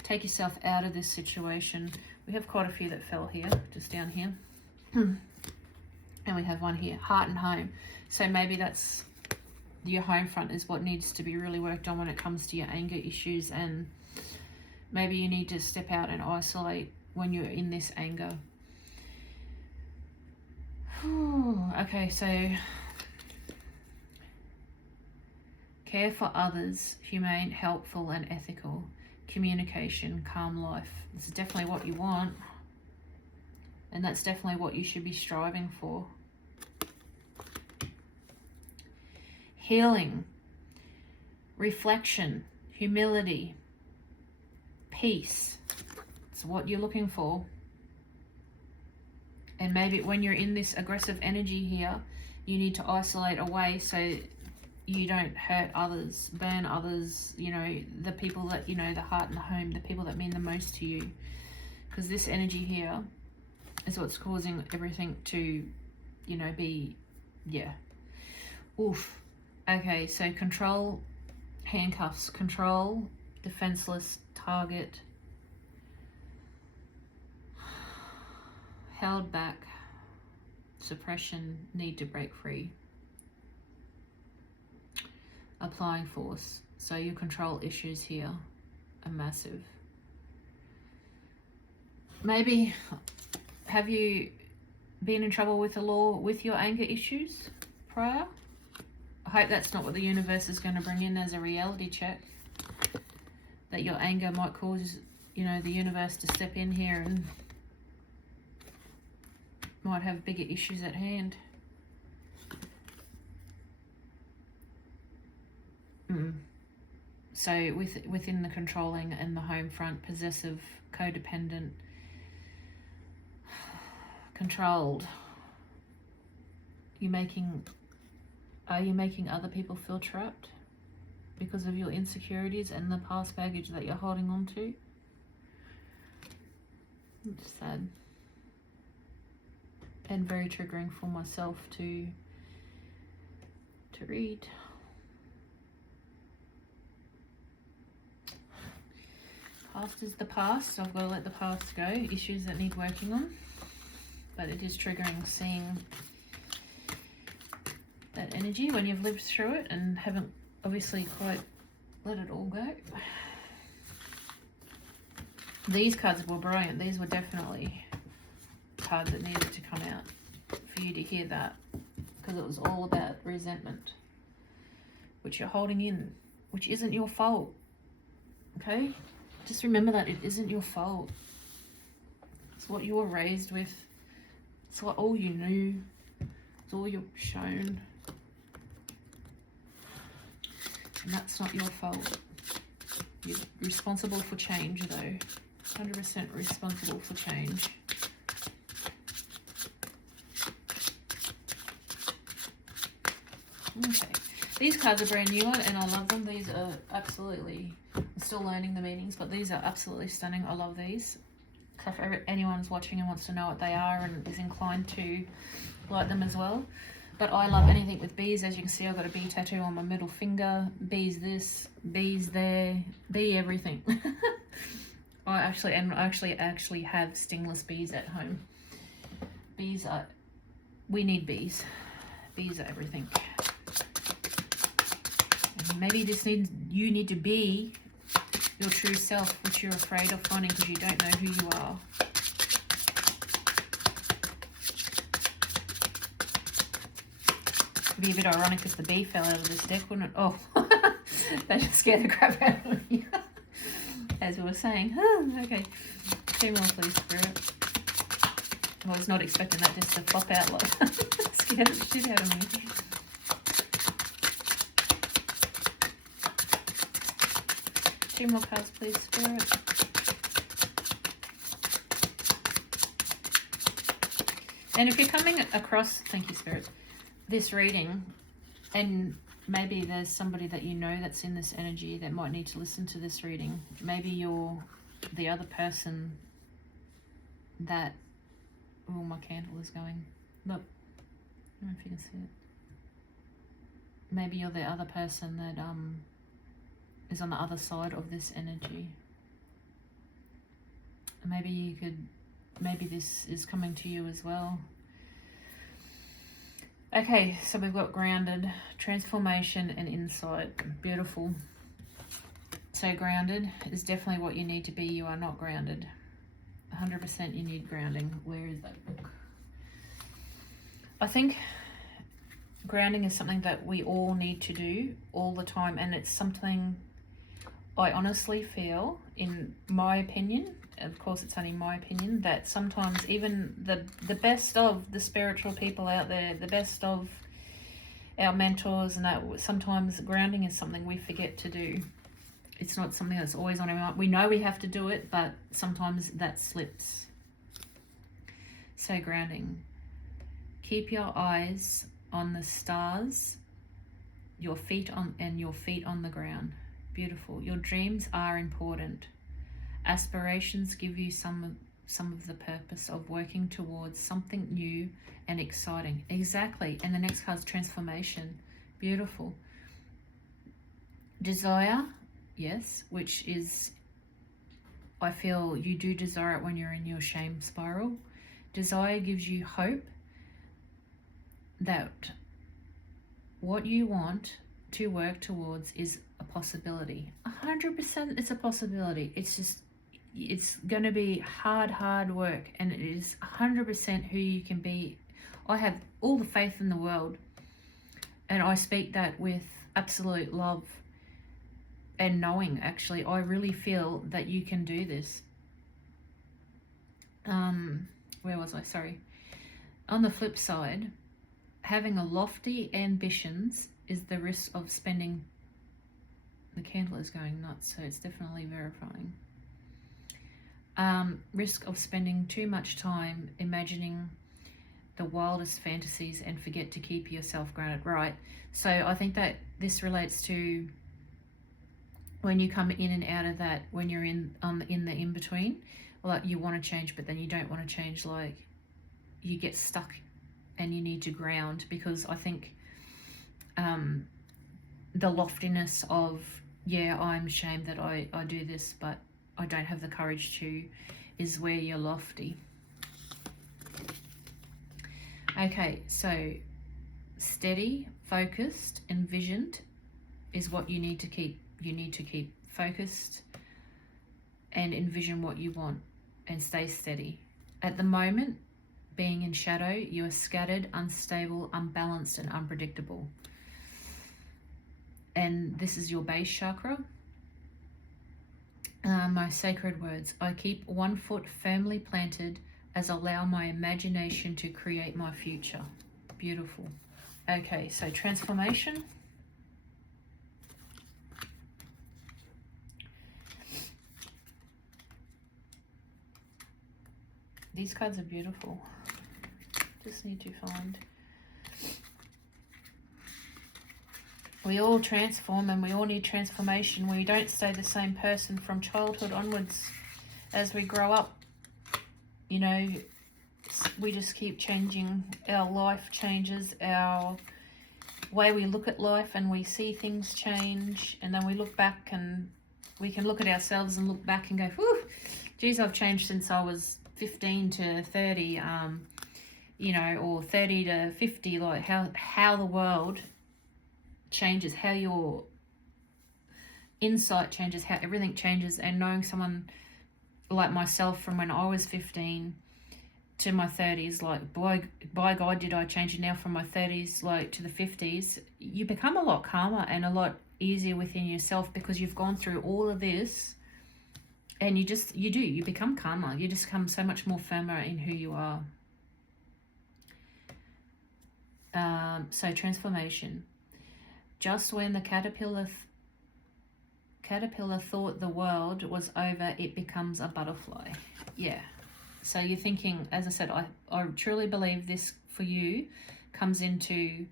Take yourself out of this situation. We have quite a few that fell here, just down here. And we have one here, heart and home. So maybe that's your home front is what needs to be really worked on when it comes to your anger issues, and maybe you need to step out and isolate when you're in this anger. Okay, so care for others, humane, helpful and ethical, communication, calm life. This is definitely what you want, and that's definitely what you should be striving for. Healing, reflection, humility, peace. It's what you're looking for. And maybe when you're in this aggressive energy here, you need to isolate away so you don't hurt others, burn others, you know, the people that, you know, the heart and the home, the people that mean the most to you. Because this energy here is what's causing everything to, you know, be, yeah. Oof. Okay, so control, handcuffs, control, defenseless, target, held back, suppression, need to break free. Applying force. So your control issues here are massive. Maybe have you been in trouble with the law with your anger issues prior? I hope that's not what the universe is going to bring in as a reality check. That your anger might cause, you know, the universe to step in here and might have bigger issues at hand. So within the controlling and the home front, possessive, codependent, controlled, are you making other people feel trapped because of your insecurities and the past baggage that you're holding on to? It's sad and very triggering for myself to read. Past is the past, so I've got to let the past go. Issues that need working on. But it is triggering seeing that energy when you've lived through it and haven't obviously quite let it all go. These cards were brilliant. These were definitely cards that needed to come out for you to hear that, because it was all about resentment, which you're holding in, which isn't your fault. Okay? Just remember that it isn't your fault. It's what you were raised with. It's what all you knew. It's all you're shown. And that's not your fault. You're responsible for change though. 100% responsible for change. Okay. These cards are brand new and I love them. These are absolutely, I'm still learning the meanings, but these are absolutely stunning. I love these. So if anyone's watching and wants to know what they are and is inclined to like them as well. But I love anything with bees. As you can see, I've got a bee tattoo on my middle finger. Bees this, bees there, bee everything. I actually have stingless bees at home. Bees are, we need bees. Bees are everything. And maybe you need to be your true self, which you're afraid of finding because you don't know who you are. It'd be a bit ironic if the bee fell out of this deck, wouldn't it? Oh, that just scared the crap out of me. As we were saying. Okay, 2 more please, Spirit. I was not expecting that just to pop out like scared the shit out of me. Two more cards, please, Spirit. And if you're coming across, thank you, Spirit, this reading, and maybe there's somebody that you know that's in this energy that might need to listen to this reading. Maybe you're the other person that, oh, my candle is going, look, I don't know if you can see it. Maybe you're the other person that is on the other side of this energy. Maybe this is coming to you as well. Okay, so we've got grounded, transformation, and insight. Beautiful. So grounded is definitely what you need to be. You are not grounded. 100% you need grounding. Where is that book? I think grounding is something that we all need to do all the time, and it's something I honestly feel, in my opinion, of course it's only my opinion, that sometimes even the best of the spiritual people out there, the best of our mentors, and that sometimes grounding is something we forget to do. It's not something that's always on our mind. We know we have to do it, but sometimes that slips. So grounding. Keep your eyes on the stars, your feet on the ground. Beautiful. Your dreams are important. Aspirations give you some of the purpose of working towards something new and exciting. Exactly. And the next card's transformation. Beautiful. Desire, yes, which is, I feel you do desire it when you're in your shame spiral. Desire gives you hope that what you want to work towards is a possibility. 100% it's a possibility. It's just, it's going to be hard work, and it is 100% who you can be. I have all the faith in the world, and I speak that with absolute love and knowing. Actually, I really feel that you can do this. Where was I? Sorry. On the flip side, having a lofty ambitions is the risk of spending, the candle is going nuts, so it's definitely verifying. Risk of spending too much time imagining the wildest fantasies and forget to keep yourself grounded. Right. So I think that this relates to when you come in and out of that, when you're in the in-between, like you want to change, but then you don't want to change, like you get stuck and you need to ground, because I think the loftiness of, yeah, I'm ashamed that I do this, but I don't have the courage to, is where you're lofty. Okay, so steady, focused, envisioned is what you need to keep. You need to keep focused and envision what you want and stay steady. At the moment, being in shadow, you are scattered, unstable, unbalanced, and unpredictable. And this is your base chakra. My sacred words. I keep one foot firmly planted as allow my imagination to create my future. Beautiful. Okay, so transformation. These cards are beautiful. Just need to find. We all transform, and we all need transformation. We don't stay the same person from childhood onwards as we grow up. You know, we just keep changing. Our life changes, our way we look at life, and we see things change, and then we look back and we can look at ourselves and look back and go, whew, geez, I've changed since I was 15 to 30, you know, or 30 to 50, like how the world changes, how your insight changes, how everything changes. And knowing someone like myself from when I was 15 to my 30s, like by God did I change. It now from my 30s like to the 50s, you become a lot calmer and a lot easier within yourself, because you've gone through all of this, and you become calmer. You just become so much more firmer in who you are. So transformation. Just when the caterpillar thought the world was over, it becomes a butterfly. Yeah. So you're thinking, as I said, I truly believe this for you comes into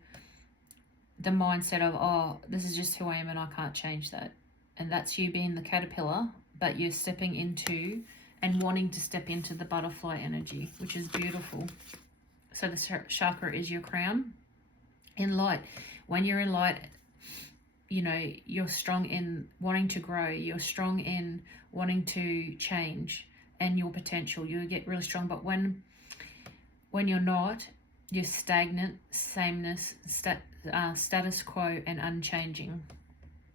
the mindset of, oh, this is just who I am and I can't change that. And that's you being the caterpillar, but you're stepping into and wanting to step into the butterfly energy, which is beautiful. So the chakra is your crown. In light, when you're in light, you know, you're strong in wanting to grow. You're strong in wanting to change and your potential. You get really strong. But when you're not, you're stagnant, sameness, status quo, and unchanging,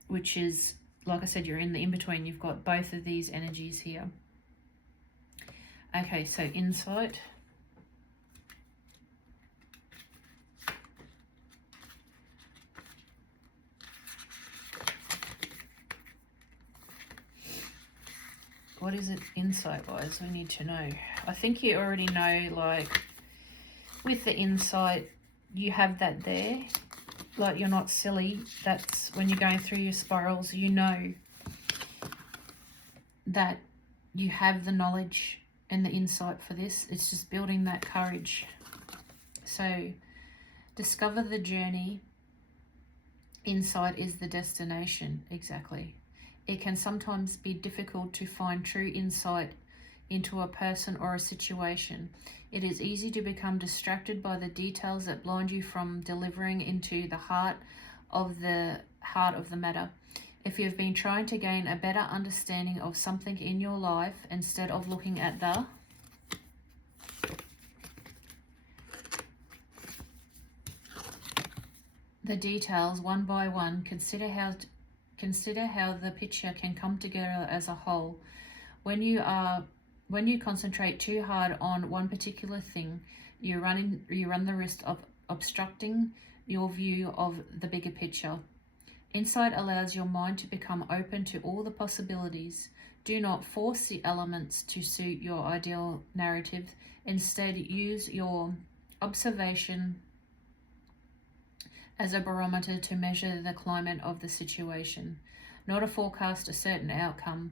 which is, like I said, you're in the in-between. You've got both of these energies here. Okay, so insight. What is it insight-wise? We need to know. I think you already know, like, with the insight, you have that there. Like, you're not silly. That's when you're going through your spirals, you know that you have the knowledge and the insight for this. It's just building that courage. So, discover the journey. Insight is the destination. Exactly. It can sometimes be difficult to find true insight into a person or a situation. It is easy to become distracted by the details that blind you from delivering into the heart of the matter. If you've been trying to gain a better understanding of something in your life instead of looking at the the details one by one. Consider how the picture can come together as a whole. When you concentrate too hard on one particular thing, you run the risk of obstructing your view of the bigger picture. Insight allows your mind to become open to all the possibilities. Do not force the elements to suit your ideal narrative. Instead, use your observation as a barometer to measure the climate of the situation, not to forecast a certain outcome.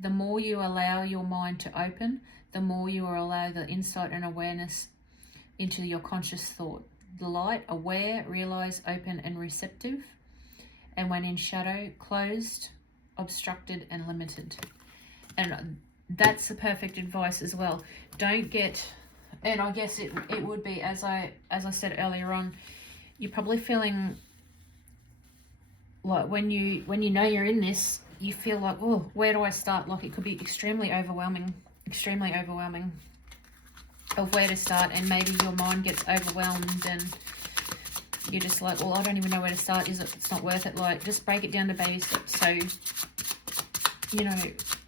The more you allow your mind to open, the more you will allow the insight and awareness into your conscious thought. The light, aware, realize, open, and receptive. And when in shadow, closed, obstructed, and limited. And that's the perfect advice as well. Don't get, and I guess it would be, as I said earlier on, you're probably feeling like when you know you're in this, you feel like, oh, where do I start? Like it could be extremely overwhelming of where to start, and maybe your mind gets overwhelmed and you're just like, well, I don't even know where to start. It's not worth it. Like, just break it down to baby steps. So, you know,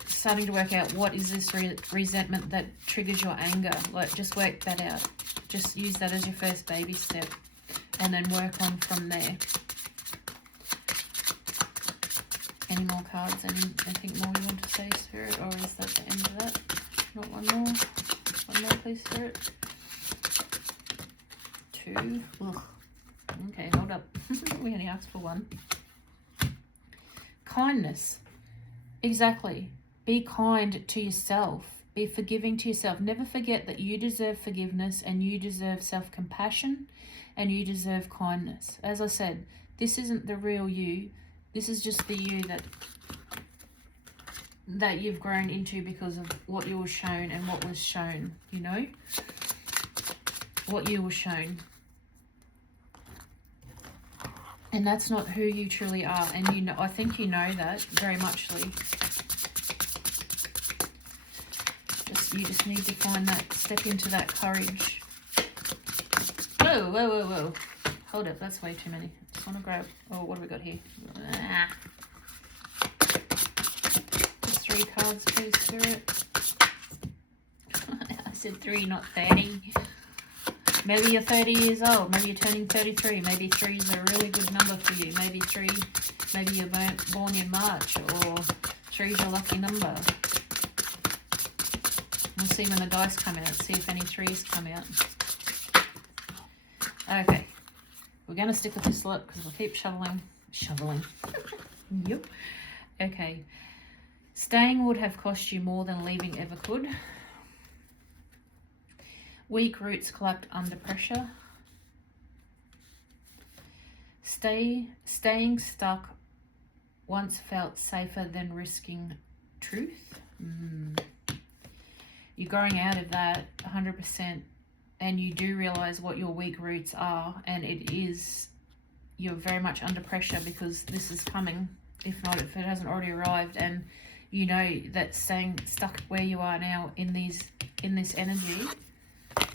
starting to work out what is this resentment that triggers your anger. Like, just work that out. Just use that as your first baby step, and then work on from there. Any more cards? Anything more you want to say, Spirit? Or is that the end of that? Not one more? One more, please, Spirit. 2. Ugh. Okay, hold up. We only asked for 1. Kindness. Exactly. Be kind to yourself. Be forgiving to yourself. Never forget that you deserve forgiveness, and you deserve self-compassion, and you deserve kindness. As I said, this isn't the real you. This is just the you that you've grown into because of what you were shown and what was shown, you know? What you were shown. And that's not who you truly are. And you know, I think you know that very muchly. You just need to find that, step into that courage. Whoa, whoa, whoa, whoa. Hold up, that's way too many. Just want to grab, oh, what have we got here? Just 3 cards, please, Spirit. I said 3, not 30. Maybe you're 30 years old. Maybe you're turning 33. Maybe 3 is a really good number for you. Maybe you're born in March, or 3 is your lucky number. We'll see when the dice come out. See if any 3s come out. Okay. We're going to stick with this lot because we'll keep shoveling. Yep. Okay. Staying would have cost you more than leaving ever could. Weak roots collapsed under pressure. Staying stuck once felt safer than risking truth. You're growing out of that 100%, and you do realize what your weak roots are, and you're very much under pressure because this is coming, if it hasn't already arrived, and you know that staying stuck where you are now in this energy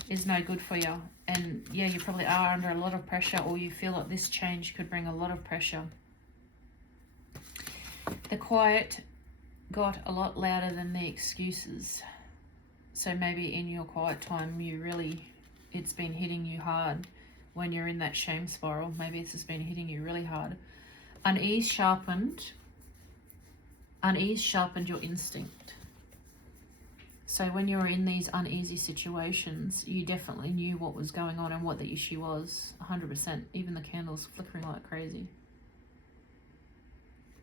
is no good for you. And yeah, you probably are under a lot of pressure, or you feel like this change could bring a lot of pressure. The quiet got a lot louder than the excuses. So maybe in your quiet time, it's been hitting you hard when you're in that shame spiral. Maybe this has been hitting you really hard. Unease sharpened your instinct. So when you were in these uneasy situations, you definitely knew what was going on and what the issue was, 100%. Even the candles flickering like crazy.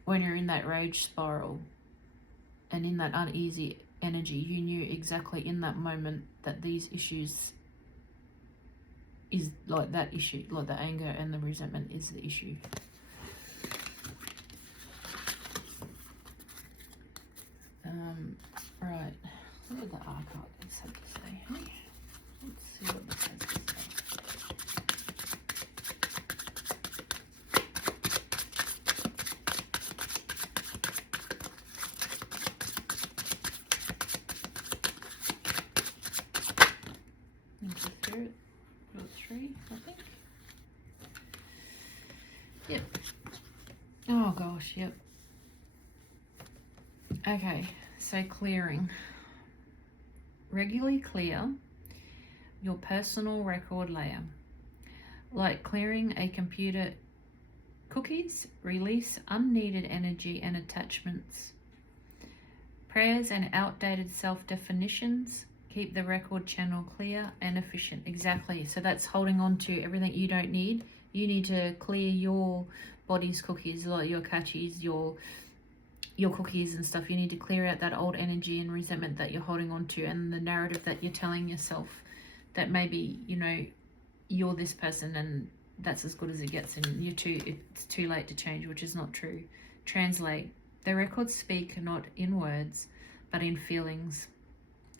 When you're in that rage spiral and in that uneasy energy, you knew exactly in that moment that these issues is like that issue, like the anger and the resentment is the issue. Right. What did the archives have to say? Hey? Let's see what this has to say. Thank you, Spirit. Got 3, I think. Yep. Oh gosh, yep. Okay, so clearing. Regularly clear your personal record layer. Like clearing a computer cookies, release unneeded energy and attachments. Prayers and outdated self-definitions. Keep the record channel clear and efficient. Exactly. So that's holding on to everything you don't need. You need to clear your body's cookies, like your kachis, your cookies and stuff. You need to clear out that old energy and resentment that you're holding on to, and the narrative that you're telling yourself that maybe, you know, you're this person and that's as good as it gets, and it's too late to change, which is not true. Translate. The records speak not in words, but in feelings.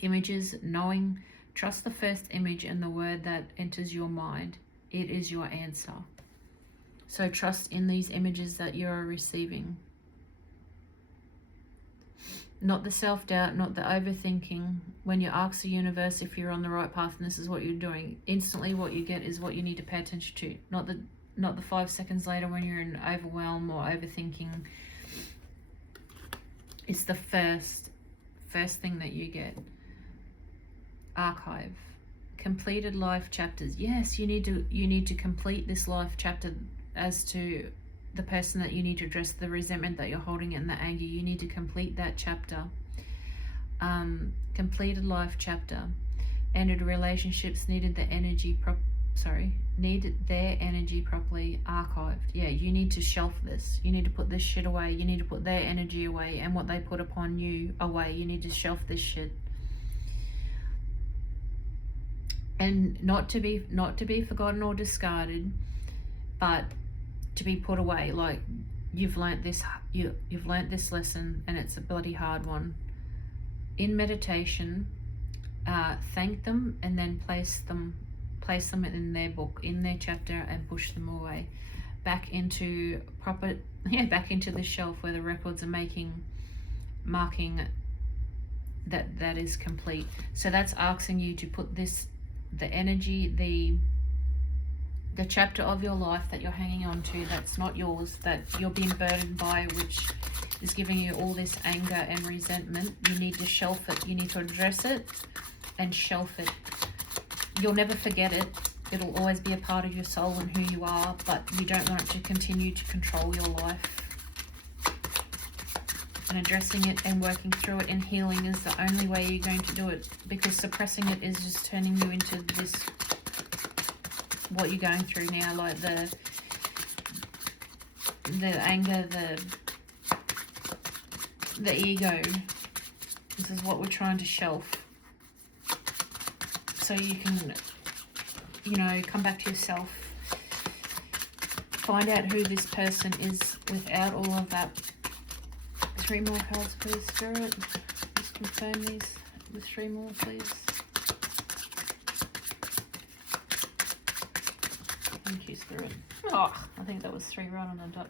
Images, knowing. Trust the first image and the word that enters your mind. It is your answer. So trust in these images that you are receiving. Not the self-doubt, not the overthinking. When you ask the universe if you're on the right path and this is what you're doing, instantly what you get is what you need to pay attention to. Not the 5 seconds later when you're in overwhelm or overthinking. It's the first thing that you get. Archive. Completed life chapters. Yes, you need to complete this life chapter as to the person that you need to address, the resentment that you're holding and the anger. You need to complete that chapter. Completed life chapter. Ended relationships, needed their energy properly archived. Yeah, you need to shelf this. You need to put this shit away. You need to put their energy away and what they put upon you away. You need to shelf this shit. And not to be forgotten or discarded, but to be put away. Like, you've learnt this lesson and it's a bloody hard one. In meditation, thank them and then place them in their book, in their chapter, and push them away back into the shelf where the records are marking that is complete. So that's asking you to put the energy, the chapter of your life that you're hanging on to that's not yours, that you're being burdened by, which is giving you all this anger and resentment. You need to shelf it. You need to address it and shelf it. You'll never forget it. It'll always be a part of your soul and who you are, but you don't want it to continue to control your life. And addressing it and working through it and healing is the only way you're going to do it, because suppressing it is just turning you into this, what you're going through now, like the anger, the ego. This is what we're trying to shelf, so you can, come back to yourself, find out who this person is without all of that. 3 more cards, please, Spirit. Just confirm these with 3 more, please. Thank you, Spirit. Oh, I think that was 3 right on the dot.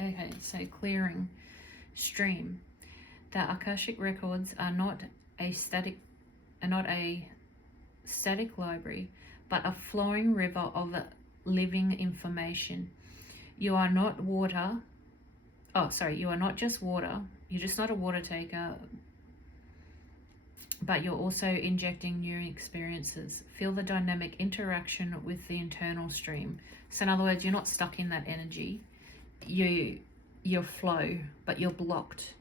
Okay, so clearing. Stream. The Akashic records are not a static library, but a flowing river of living information. You are not water. You are not just water. You're just not a water taker, but you're also injecting new experiences. Feel the dynamic interaction with the internal stream. So in other words, you're not stuck in that energy. Your flow, but you're blocked.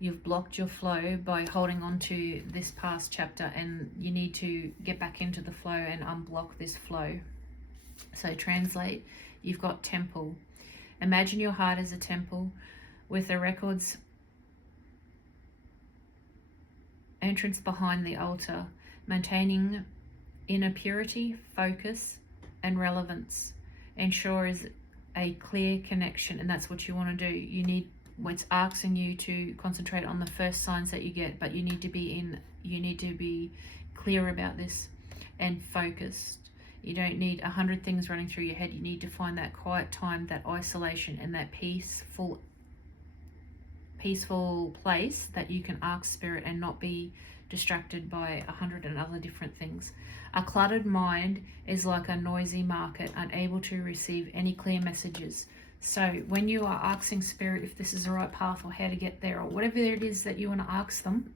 You've blocked your flow by holding on to this past chapter, and you need to get back into the flow and unblock this flow. So translate, you've got temple. Imagine your heart as a temple with the records entrance behind the altar, maintaining inner purity, focus, and relevance. Ensures a clear connection, and that's what you want to do. It's asking you to concentrate on the first signs that you get, but you need to be clear about this and focused. You don't need 100 things running through your head. You need to find that quiet time, that isolation, and that peace peaceful place that you can ask Spirit and not be distracted by 100 and other different things. A cluttered mind is like a noisy market, unable to receive any clear messages. So when you are asking Spirit if this is the right path or how to get there or whatever it is that you want to ask them,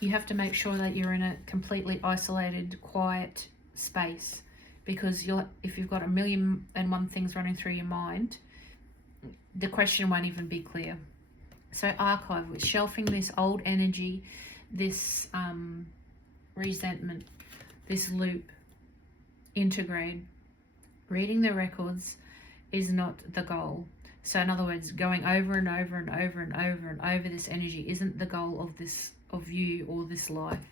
you have to make sure that you're in a completely isolated, quiet space, because if you've got 1,000,001 things running through your mind, the question won't even be clear. So archive, with shelving this old energy, this resentment, this loop, integrate. Reading the records is not the goal. So in other words, going over and over and over and over and over this energy isn't the goal of you or this life.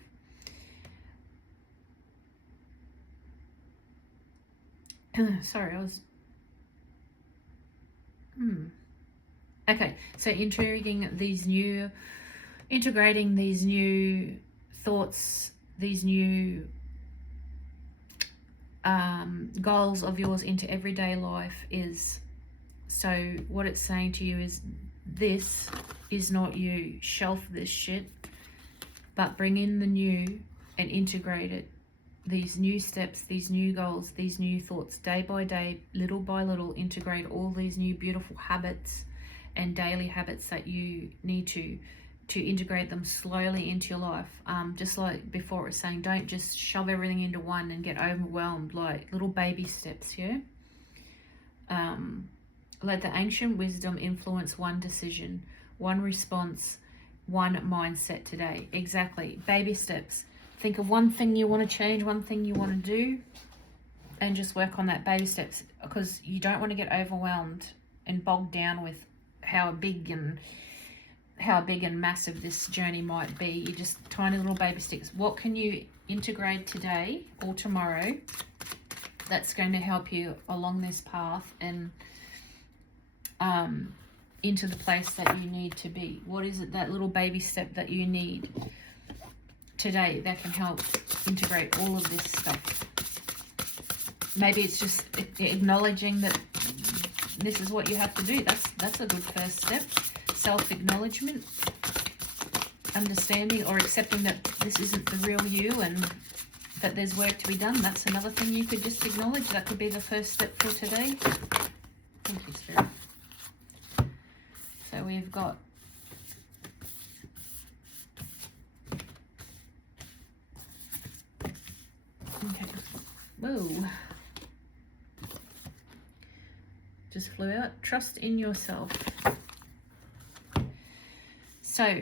Sorry, I was okay, so integrating these new thoughts, these new goals of yours into everyday life is, so what it's saying to you is, this is not you. Shelf this shit, but bring in the new and integrate it. These new steps, these new goals, these new thoughts, day by day, little by little, integrate all these new beautiful habits and daily habits that you need to integrate them slowly into your life. Just like before it was saying, don't just shove everything into one and get overwhelmed, like little baby steps, yeah? Let the ancient wisdom influence one decision, one response, one mindset today. Exactly, baby steps. Think of one thing you want to change, one thing you want to do, and just work on that, baby steps, because you don't want to get overwhelmed and bogged down with how big and massive this journey might be. You just tiny little baby steps. What can you integrate today or tomorrow that's going to help you along this path and into the place that you need to be? What is it, that little baby step that you need today that can help integrate all of this stuff? Maybe it's just acknowledging that this is what you have to do. That's a good first step. Self-acknowledgement, understanding or accepting that this isn't the real you and that there's work to be done. That's another thing you could just acknowledge. That could be the first step for today. Thank you, Spirit. So we've got okay. Whoa. Just flew out. Trust in yourself. So,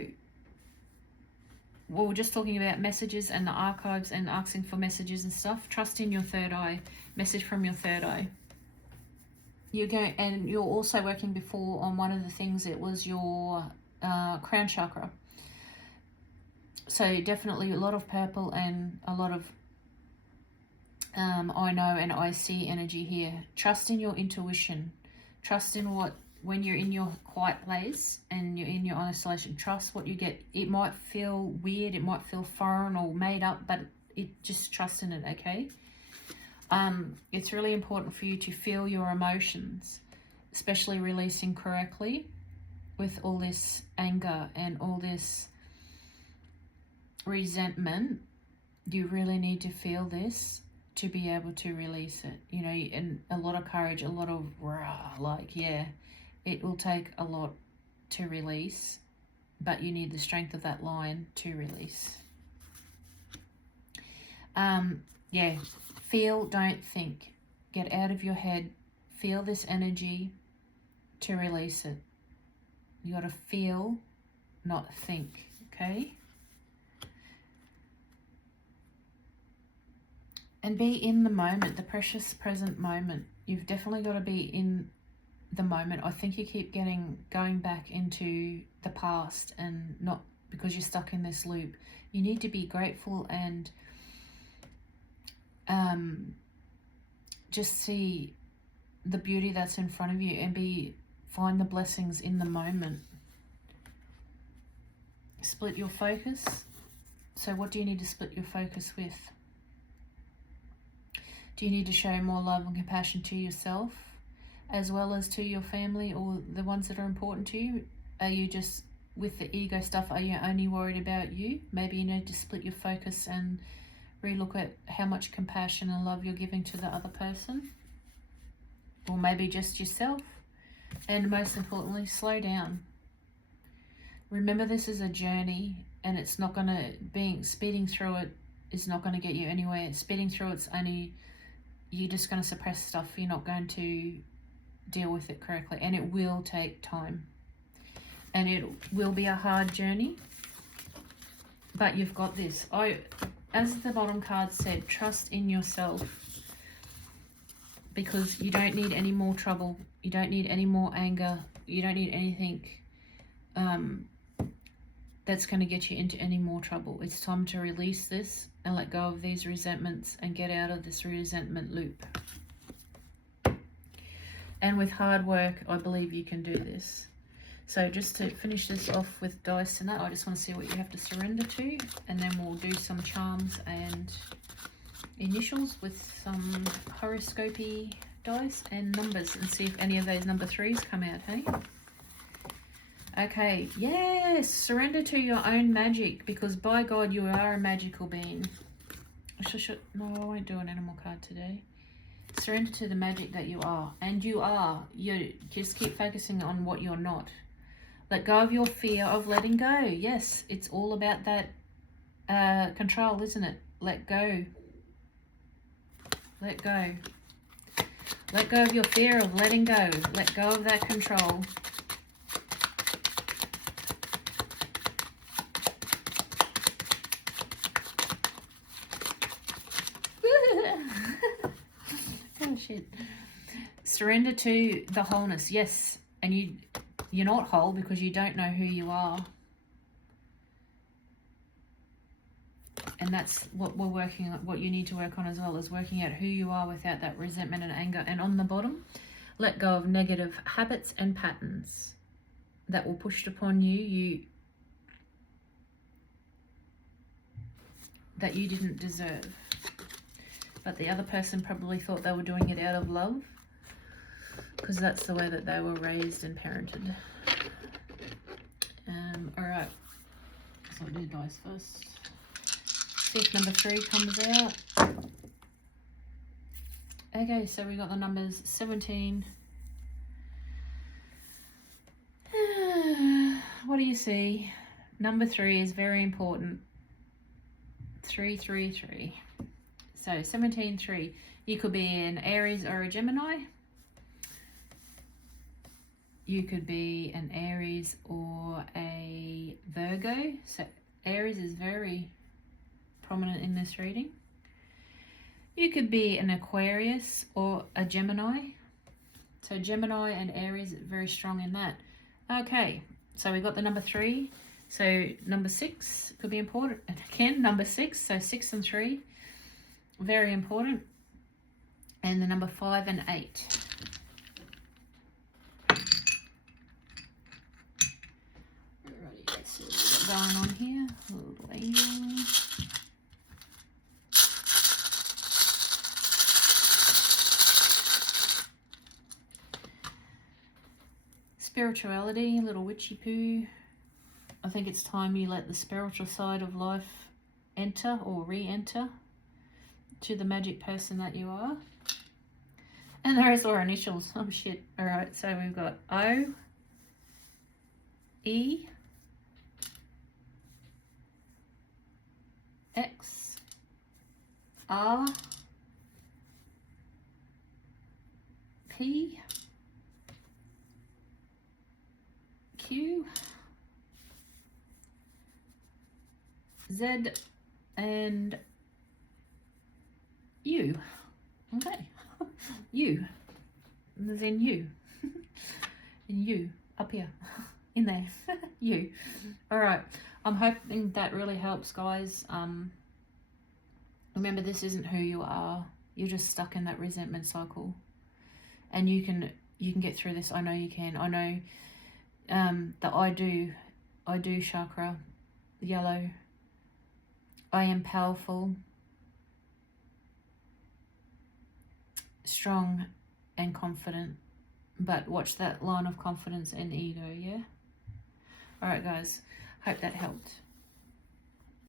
well, we're just talking about messages and the archives and asking for messages and stuff. Trust in your third eye. Message from your third eye. And you're also working before on one of the things. It was your crown chakra. So definitely a lot of purple and a lot of I know and I see energy here. Trust in your intuition. Trust in when you're in your quiet place and you're in your isolation, trust what you get. It might feel weird, it might feel foreign or made up, but just trust in it, okay? It's really important for you to feel your emotions, especially releasing correctly with all this anger and all this resentment. You really need to feel this to be able to release it, you know, and a lot of courage, a lot of yeah, it will take a lot to release, but you need the strength of that line to release. Yeah, feel, don't think. Get out of your head, feel this energy to release it. You got to feel, not think, okay? And be in the moment, the precious present moment. You've definitely got to be in the moment. I think you keep going back into the past, and not because you're stuck in this loop. You need to be grateful and just see the beauty that's in front of you and find the blessings in the moment. Split your focus. So what do you need to split your focus with? Do you need to show more love and compassion to yourself as well as to your family or the ones that are important to you? Are you just, with the ego stuff, are you only worried about you? Maybe you need to split your focus and relook at how much compassion and love you're giving to the other person. Or maybe just yourself. And most importantly, slow down. Remember, this is a journey, and it's not going to, speeding through it is not going to get you anywhere. Speeding through it's only, you're just going to suppress stuff. You're not going to deal with it correctly, and it will take time. And it will be a hard journey, but you've got this. As the bottom card said, trust in yourself, because you don't need any more trouble. You don't need any more anger. You don't need anything that's going to get you into any more trouble. It's time to release this and let go of these resentments and get out of this resentment loop. And with hard work, I believe you can do this. So just to finish this off with dice and that, I just want to see what you have to surrender to, and then we'll do some charms and initials with some horoscopy dice and numbers, and see if any of those number 3s come out, hey? Okay, yes, surrender to your own magic, because by God, you are a magical being. No, I won't do an animal card today. Surrender to the magic that you are, and you are. You just keep focusing on what you're not. Let go of your fear of letting go. Yes, it's all about that control, isn't it? Let go. Let go. Let go of your fear of letting go. Let go of that control. Oh shit. Surrender to the wholeness. Yes, and you're not whole because you don't know who you are. And that's what we're working on. What you need to work on as well is working out who you are without that resentment and anger. And on the bottom, let go of negative habits and patterns that were pushed upon you that you didn't deserve. But the other person probably thought they were doing it out of love, because that's the way that they were raised and parented. Alright, so I'll do dice first. See if number 3 comes out. Okay, so we got the numbers 17. What do you see? Number 3 is very important. 333. So 17-3. You could be an Aries or a Gemini. You could be an Aries or a Virgo. So Aries is very prominent in this reading. You could be an Aquarius or a Gemini. So Gemini and Aries, very strong in that. Okay, so we got the number 3. So number 6 could be important. And again, number 6, so 6 and 3, very important. And the number 5 and 8. Alrighty, let's see what we got going on here. A little angel. Spirituality, a little witchy poo. I think it's time you let the spiritual side of life enter or re-enter to the magic person that you are. And there's our initials. Oh shit. Alright, so we've got O, E, X, R, P, Q, Z, and U. Okay. You. There's in you. In you. Up here. In there. You. Alright. I'm hoping that really helps, guys. Remember, this isn't who you are. You're just stuck in that resentment cycle. And you can get through this. I know you can. I know the I do chakra, yellow. I am powerful, strong, and confident. But watch that line of confidence and ego, yeah? All right, guys. Hope that helped.